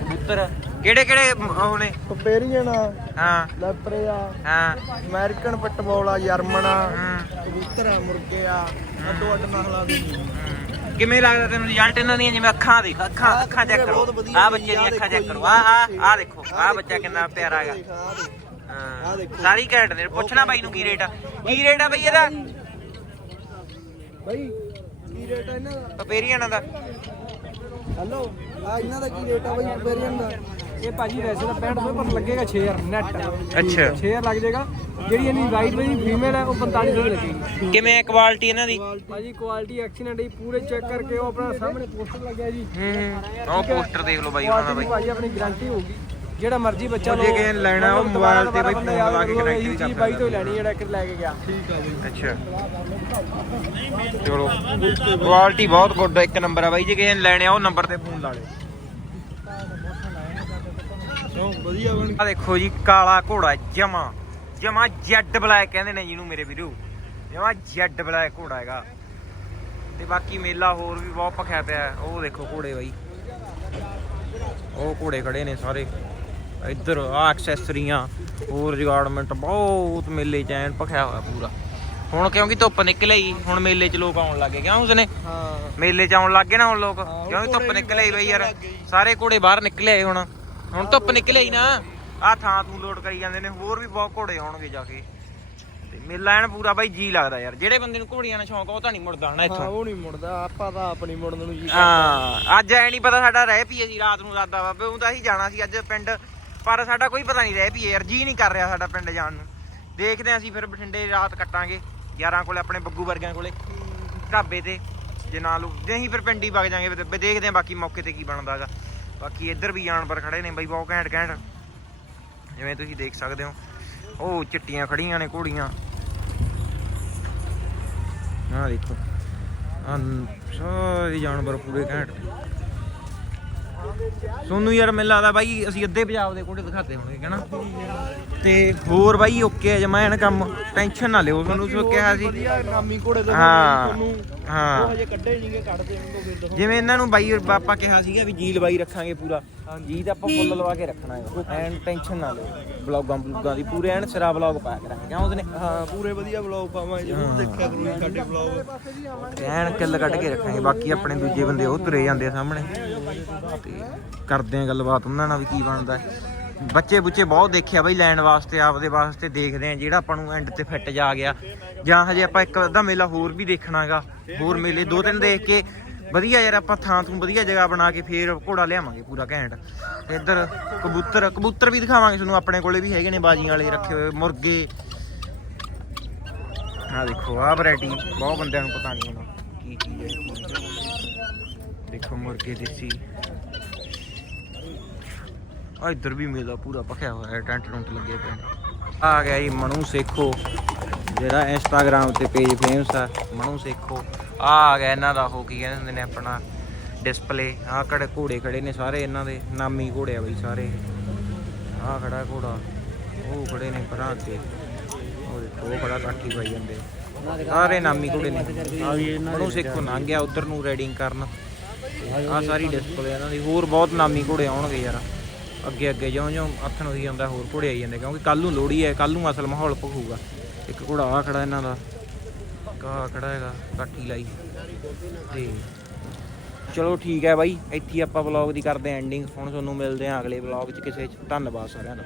Speaker 1: ਕਬੂਤਰ। ਕਿਹੜੇ ਕਿਹੜੇ ਨੇ?
Speaker 2: ਪਪੇਰੀਅਨ ਆ
Speaker 1: ਹਾਂ।
Speaker 2: ਲੈਪਰੇ ਆ।
Speaker 1: ਹਾਂ।
Speaker 2: ਅਮਰੀਕਨ ਪਟਬੋਲ ਆ ਜਰਮਨ ਆ। ਕਬੂਤਰ ਆ ਮੁਰਗੇ ਆ। ਅੱਡੋ ਅੱਡ ਨਸਲਾਂ ਦੀ।
Speaker 1: ਕਿਵੇਂ ਲੱਗਦਾ ਤੈਨੂੰ ਰਿਜ਼ਲਟ ਇਹਨਾਂ ਦੀਆਂ? ਜਿਵੇਂ ਅੱਖਾਂ ਦੇਖ ਅੱਖਾਂ ਅੱਖਾਂ ਚੈੱਕ ਕਰੋ। ਆ ਬੱਚੇ ਦੀਆਂ ਅੱਖਾਂ ਚੈੱਕ ਕਰੋ। ਆ ਆ ਆ ਦੇਖੋ। ਆ ਬੱਚਾ ਕਿੰਨਾ ਪਿਆਰਾ ਹੈਗਾ। ਹਾਂ, ਸਾਰੀ ਘੈਂਟ ਨੇ। ਪੁੱਛਣਾ ਬਾਈ ਨੂੰ ਕੀ ਰੇਟ ਆ। ਕੀ ਰੇਟ ਆ ਬਈ ਇਹਦਾ?
Speaker 2: ਬਾਈ ਕੀ ਰੇਟ ਆ ਇਹਨਾਂ ਦਾ?
Speaker 1: ਪਪੇਰੀਆਂ ਦਾ।
Speaker 2: ਹੈਲੋ ਆ ਇਹਨਾਂ ਦਾ ਕੀ ਰੇਟ ਆ ਬਾਈ ਪਪੇਰੀਅਨ ਦਾ? ਇਹ ਭਾਜੀ ਵੈਸੇ ਤਾਂ 65 ਰੁਪਏ ਪਰ ਲੱਗੇਗਾ 6000 ਨੈਟ
Speaker 1: ਅੱਛਾ।
Speaker 2: 6000 ਲੱਗ ਜਾਏਗਾ। ਜਿਹੜੀ ਇਹਨੀ ਵਾਈਟ ਵਾਲੀ ਫੀਮੇਲ ਹੈ ਉਹ 45 ਰੁਪਏ ਲੱਗੇਗੀ।
Speaker 1: ਕਿਵੇਂ ਕੁਆਲਿਟੀ ਇਹਨਾਂ ਦੀ?
Speaker 2: ਭਾਜੀ ਕੁਆਲਿਟੀ ਐਕਸੀਡੈਂਟ ਹੀ ਪੂਰੇ ਚੈੱਕ ਕਰਕੇ ਉਹ ਆਪਣਾ ਸਾਹਮਣੇ ਪੋਸਟਰ ਲੱਗਿਆ ਜੀ।
Speaker 1: ਹੂੰ ਉਹ ਪੋਸਟਰ ਦੇਖ ਲਓ ਬਾਈ ਉਹਨਾਂ ਦਾ ਬਾਈ
Speaker 2: ਭਾਜੀ ਆਪਣੀ ਗਾਰੰਟੀ ਹੋਊਗੀ। ਜਿਹੜਾ ਮਰਜ਼ੀ ਬੱਚਾ
Speaker 1: ਜੇ ਕਿਸੇ ਨੇ ਲੈਣਾ, ਉਹ ਮੋਬਾਈਲ ਤੇ ਬਾਈ ਫੋਨ ਲਾ ਕੇ connect ਵੀ ਕਰ
Speaker 2: ਬਾਈ ਤੋਂ ਲੈਣੀ ਜਿਹੜਾ ਕਿ ਲੈ ਕੇ ਗਿਆ। ਠੀਕ ਆ ਬਾਈ।
Speaker 1: ਅੱਛਾ। ਚਲੋ। ਕੁਆਲਿਟੀ ਬਹੁਤ ਗੁੱਡ ਇੱਕ ਨੰਬਰ ਆ ਬਾਈ ਜੇ ਕਿਸੇ ਨੇ ਲੈਣੇ ਆ ਉਹ ਨੰਬਰ ਤੇ ਫੋਨ ਲਾ ਲਿਓ।
Speaker 2: ਵਧੀਆ ਬਣ
Speaker 1: ਆ ਦੇਖੋ ਜੀ ਕਾਲਾ ਘੋੜਾ ਜਮਾ ਜਮਾ ਜੈਡ ਬਲੈਕ ਕਹਿੰਦੇ ਨੇ ਜਿਹਨੂੰ ਮੇਰੇ ਵੀਰੋ। ਜਮਾ ਜੈਡ ਬਲੈਕ ਘੋੜਾ ਹੈਗਾ। ਤੇ ਬਾਕੀ ਮੇਲਾ ਹੋਰ ਵੀ ਬਹੁਤ ਭਖਿਆ ਪਿਆ। ਉਹ ਦੇਖੋ ਘੋੜੇ ਬਾਈ। ਉਹ ਘੋੜੇ ਖੜੇ ਨੇ ਸਾਰੇ। ਇੱਧਰ ਆ ਐਕਸੈਸਰੀਆਂ ਹੋਰ ਜਗਾਰਡਮੈਂਟ ਬਹੁਤ ਮੇਲੇ ਚ ਐਨ ਭਖਿਆ ਹੋਇਆ ਪੂਰਾ। ਹੁਣ ਕਿਉਂਕਿ ਧੁੱਪ ਨਿਕਲੇ ਹੀ ਹੁਣ ਮੇਲੇ ਚ ਲੋਕ ਆਉਣ ਲੱਗੇ। ਕਿਉਂ ਉਸਨੇ?
Speaker 2: ਹਾਂ।
Speaker 1: ਮੇਲੇ ਚ ਆਉਣ ਲੱਗੇ ਨਾ ਹੁਣ ਲੋਕ। ਕਿਉਂਕਿ ਧੁੱਪ ਨਿਕਲੇ ਹੀ ਬਈ ਯਾਰ। ਸਾਰੇ ਘੋੜੇ ਬਾਹਰ ਨਿਕਲੇ ਆਏ ਹੁਣ। ਹੁਣ ਧੁੱਪ ਨਿਕਲੇ ਹੀ ਨਾ। ਆ ਥਾਂ ਤੂੰ ਲੋਡ ਕਰੀ ਜਾਂਦੇ ਨੇ ਹੋਰ ਵੀ ਬਹੁਤ ਘੋੜੇ ਆਉਣਗੇ ਜਾ ਕੇ। ਤੇ ਮੇਲਾ ਐਨ ਪੂਰਾ ਬਾਈ ਜੀ ਲੱਗਦਾ ਯਾਰ ਜਿਹੜੇ ਬੰਦੇ ਨੂੰ ਘੋੜੀਆਂ ਦਾ ਸ਼ੌਂਕ ਆ ਉਹ ਤਾਂ ਨਹੀਂ ਮੁੜਦਾ ਹਨਾ
Speaker 2: ਹਾਂ
Speaker 1: ਇੱਥੋਂ
Speaker 2: ਉਹ ਨਹੀਂ ਮੁੜਦਾ ਆਪਾਂ ਤਾਂ ਆਪਣੀ ਮੁੜਨ ਨੂੰ ਜੀ
Speaker 1: ਹਾਂ ਅੱਜ ਐ ਨਹੀਂ ਪਤਾ ਸਾਡਾ ਰਹਿ ਪੀਏ ਜੀ ਰਾਤ ਨੂੰ ਰਾਦਾ ਬਾਬੇ ਉਹ ਤਾਂ ਅਸੀਂ ਜਾਣਾ ਸੀ ਅੱਜ ਪਿੰਡ ਪਰ ਸਾਡਾ ਕੋਈ ਪਤਾ ਨਹੀਂ ਰਹਿ ਪੀਏ ਯਾਰ ਜੀ ਨਹੀਂ ਕਰ ਰਿਹਾ ਸਾਡਾ ਪਿੰਡ ਜਾਣ ਨੂੰ। ਦੇਖਦੇ ਹਾਂ ਅਸੀਂ ਫਿਰ ਬਠਿੰਡੇ ਰਾਤ ਕੱਟਾਂਗੇ 11 ਕੋਲੇ ਆਪਣੇ ਬੱਗੂ ਵਰਗਿਆਂ ਕੋਲੇ ਢਾਬੇ ਤੇ ਜੇ ਨਾ ਲੋ ਜੇ ਅਸੀਂ ਫਿਰ ਪਿੰਡ ਵਗ ਜਾਾਂਗੇ ਦੇਖਦੇ ਹਾਂ ਬਾਕੀ ਮੌਕੇ ਤੇ ਕੀ ਬਣਦਾਗਾ ਬਾਕੀ ਇੱਧਰ ਵੀ ਜਾਨਵਰ ਖੜੇ ਨੇ ਬਈ, ਬਹੁਤ ਘੈਂਟ ਘੈਂਟ। ਜਿਵੇਂ ਤੁਸੀਂ ਦੇਖ ਸਕਦੇ ਹੋ। ਉਹ ਚਿੱਟੀਆਂ ਖੜੀਆਂ ਨੇ ਘੋੜੀਆਂ। ਆਹ ਦੇਖੋ। ਆ ਸਾਰੇ ਜਾਨਵਰ ਪੂਰੇ ਘੈਂਟ ਨੇ। ਸੋਨੂੰ ਯਾਰ ਮੈਨੂੰ ਲੱਗਦਾ ਬਾਈ ਅਸੀਂ ਅੱਧੇ ਪੰਜਾਬ ਦੇ ਘੋੜੇ ਦਿਖਾਤੇ ਹੋਣਗੇ ਕਿਹਣਾ। ਤੇ ਹੋਰ ਬਾਈ ਓਕੇ ਜਮਾ ਐਨ ਕੰਮ ਟੈਨਸ਼ਨ ਨਾ ਲਿਓ ਤੁਹਾਨੂੰ ਜੋ ਕਿਹਾ ਸੀ।
Speaker 2: ਵਧੀਆ ਨਾਮੀ ਘੋੜੇ ਦੇ
Speaker 1: ਹਾਂ
Speaker 2: ਤੁਹਾਨੂੰ।
Speaker 1: ਹਾਂ।
Speaker 2: ਉਹ ਹਜੇ ਕੱਢੇ ਨਹੀਂਗੇ ਕੱਢਦੇ ਉਹਨਾਂ ਤੋਂ ਫਿਰ ਦਿਖਾਓ।
Speaker 1: ਜਿਵੇਂ ਇਹਨਾਂ ਨੂੰ ਬਾਈ ਬਾਪਾ ਕਿਹਾ ਸੀਗਾ ਵੀ ਜੀ ਲਵਾਈ ਰੱਖਾਂਗੇ ਪੂਰਾ। ਜੀ ਤਾਂ ਆਪਾਂ ਫੁੱਲ ਲਵਾ ਕੇ ਰੱਖਣਾ ਹੈ ਐਨ ਟੈਨਸ਼ਨ ਨਾ ਲਿਓ। ਬਲੌਗਾਂ ਬਲੂਗਾਂ ਦੀ ਪੂਰੇ ਐਨ ਸਿਰਾ ਬਲੌਗ ਪਾਇਆ ਕਰਾਂਗੇ ਕਿਉਂ ਉਹਦੇ ਨੇ
Speaker 2: ਹਾਂ ਪੂਰੇ ਵਧੀਆ ਵਲੌਗ ਪਾਵਾਂਗੇ ਜਰੂਰ ਦੇਖਿਆ ਕਰੋ ਸਾਡੇ ਵਲੌਗ
Speaker 1: ਐਨ ਕਿੱਲ ਕੱਢ ਕੇ ਰੱਖਾਂਗੇ ਬਾਕੀ ਆਪਣੇ ਦੂਜੇ ਬੰਦੇ ਉਹ ਤੁਰੇ ਜਾਂਦੇ ਆ ਸਾਹਮਣੇ। ਤੇ ਕਰਦੇ ਆ ਗੱਲਬਾਤ ਉਹਨਾਂ ਨਾਲ ਵੀ ਕੀ ਬਣਦਾ। ਬੱਚੇ ਬੁੱਚੇ ਬਹੁਤ ਦੇਖਿਆ ਬਈ ਲੈਣ ਵਾਸਤੇ, ਆਪਦੇ ਵਾਸਤੇ ਦੇਖਦੇ ਆ ਜਿਹੜਾ ਆਪਾਂ ਨੂੰ ਐਂਡ ਤੇ ਫਿੱਟ ਜਾ ਗਿਆ। ਜਾਂ ਹਜੇ ਆਪਾਂ ਇੱਕ ਅੱਧਾ ਮੇਲਾ ਹੋਰ ਵੀ ਦੇਖਣਾਗਾ। ਹੋਰ ਮੇਲੇ ਦੋ ਤਿੰਨ ਦੇਖ ਕੇ ਵਧੀਆ ਯਾਰ ਆਪਾਂ ਥਾਂ ਤੋਂ ਵਧੀਆ ਜਗ੍ਹਾ ਬਣਾ ਕੇ ਫੇਰ ਘੋੜਾ ਲਿਆਵਾਂਗੇ ਪੂਰਾ ਘੈਂਟ। ਤੇ ਇੱਧਰ ਕਬੂਤਰ ਕਬੂਤਰ ਵੀ ਦਿਖਾਵਾਂਗੇ ਤੁਹਾਨੂੰ, ਆਪਣੇ ਕੋਲੇ ਵੀ ਹੈਗੇ ਨੇ ਬਾਜੀਆਂ ਵਾਲੇ ਰੱਖੇ ਹੋਏ, ਮੁਰਗੇ। ਆ ਦੇਖੋ ਆ ਵੈਰਾਈਟੀ ਬਹੁਤ ਬੰਦਿਆਂ ਨੂੰ ਪਤਾ ਨਹੀਂ ਹੋਣਾ ਕੀ ਚੀਜ਼ ਹੈ ਦੇਖੋ ਮੁਰਗੇ ਦੇਸੀ। ਆ ਇੱਧਰ ਵੀ ਮੇਲਾ ਪੂਰਾ ਪਖਿਆ ਹੋਇਆ ਹੈ, ਟੈਂਟ ਟੁੰਟ ਲੱਗੇ ਪਏ ਨੇ। ਆ ਗਿਆ ਜੀ ਮਨੂ ਸੇਖੋ, ਜਿਹੜਾ ਇੰਸਟਾਗ੍ਰam ਤੇ ਪੇਜ ਫੇਮਸ ਆ, ਮਨੂ ਸੇਖੋ। ਆ ਆ ਗਿਆ ਇਹਨਾਂ ਦਾ ਉਹ, ਕੀ ਕਹਿੰਦੇ ਹੁੰਦੇ ਨੇ ਆਪਣਾ ਡਿਸਪਲੇ ਆ ਕੜੇ ਘੋੜੇ ਖੜੇ ਨੇ ਸਾਰੇ ਇਹਨਾਂ ਦੇ, ਨਾਮੀ ਘੋੜੇ ਆ ਬਈ ਸਾਰੇ। ਆ ਖੜਾ ਘੋੜਾ, ਉਹ ਖੜੇ ਨੇ ਭਰਾ ਅੱਗੇ। ਉਹ ਦੇਖੋ, ਉਹ ਖੜਾ ਕਾਠੀ ਪਾਈ ਜਾਂਦੇ। ਸਾਰੇ ਨਾਮੀ ਘੋੜੇ ਨੇ। ਮਨੂ ਸੇਖੋ ਲੰਘ ਗਿਆ ਉਧਰ ਨੂੰ ਰਾਈਡਿੰਗ ਕਰਨ। ਆ ਸਾਰੀ ਡਿਸਪਲੇ ਇਹਨਾਂ ਦੀ। ਹੋਰ ਬਹੁਤ ਨਾਮੀ ਘੋੜੇ ਆਉਣਗੇ ਯਾਰ। ਅੱਗੇ ਅੱਗੇ ਜਿਉਂ ਜਿਉਂ ਹੱਥਣ ਹੋਈ ਜਾਂਦਾ, ਹੋਰ ਘੋੜੇ ਆਈ ਜਾਂਦੇ। ਕਿਉਂਕਿ ਕੱਲ ਨੂੰ ਲੋਹੜੀ ਹੈ ਕੱਲ ਨੂੰ ਅਸਲ ਮਾਹੌਲ ਭਖੂਗਾ ਇੱਕ ਘੋੜਾ ਆ ਖੜਾ ਇਹਨਾਂ ਦਾ। ਕਾ ਖੜਾ ਹੈਗਾ, ਕਾਠੀ ਲਾਈ। ਤੇ ਚਲੋ ਠੀਕ ਹੈ ਬਾਈ, ਇੱਥੇ ਆਪਾਂ ਵਲੌਗ ਦੀ ਕਰਦੇ ਐਂਡਿੰਗ ਹੁਣ ਤੁਹਾਨੂੰ ਮਿਲਦੇ ਹਾਂ ਅਗਲੇ ਵਲੌਗ 'ਚ ਕਿਸੇ 'ਚ। ਧੰਨਵਾਦ ਸਾਰਿਆਂ ਦਾ।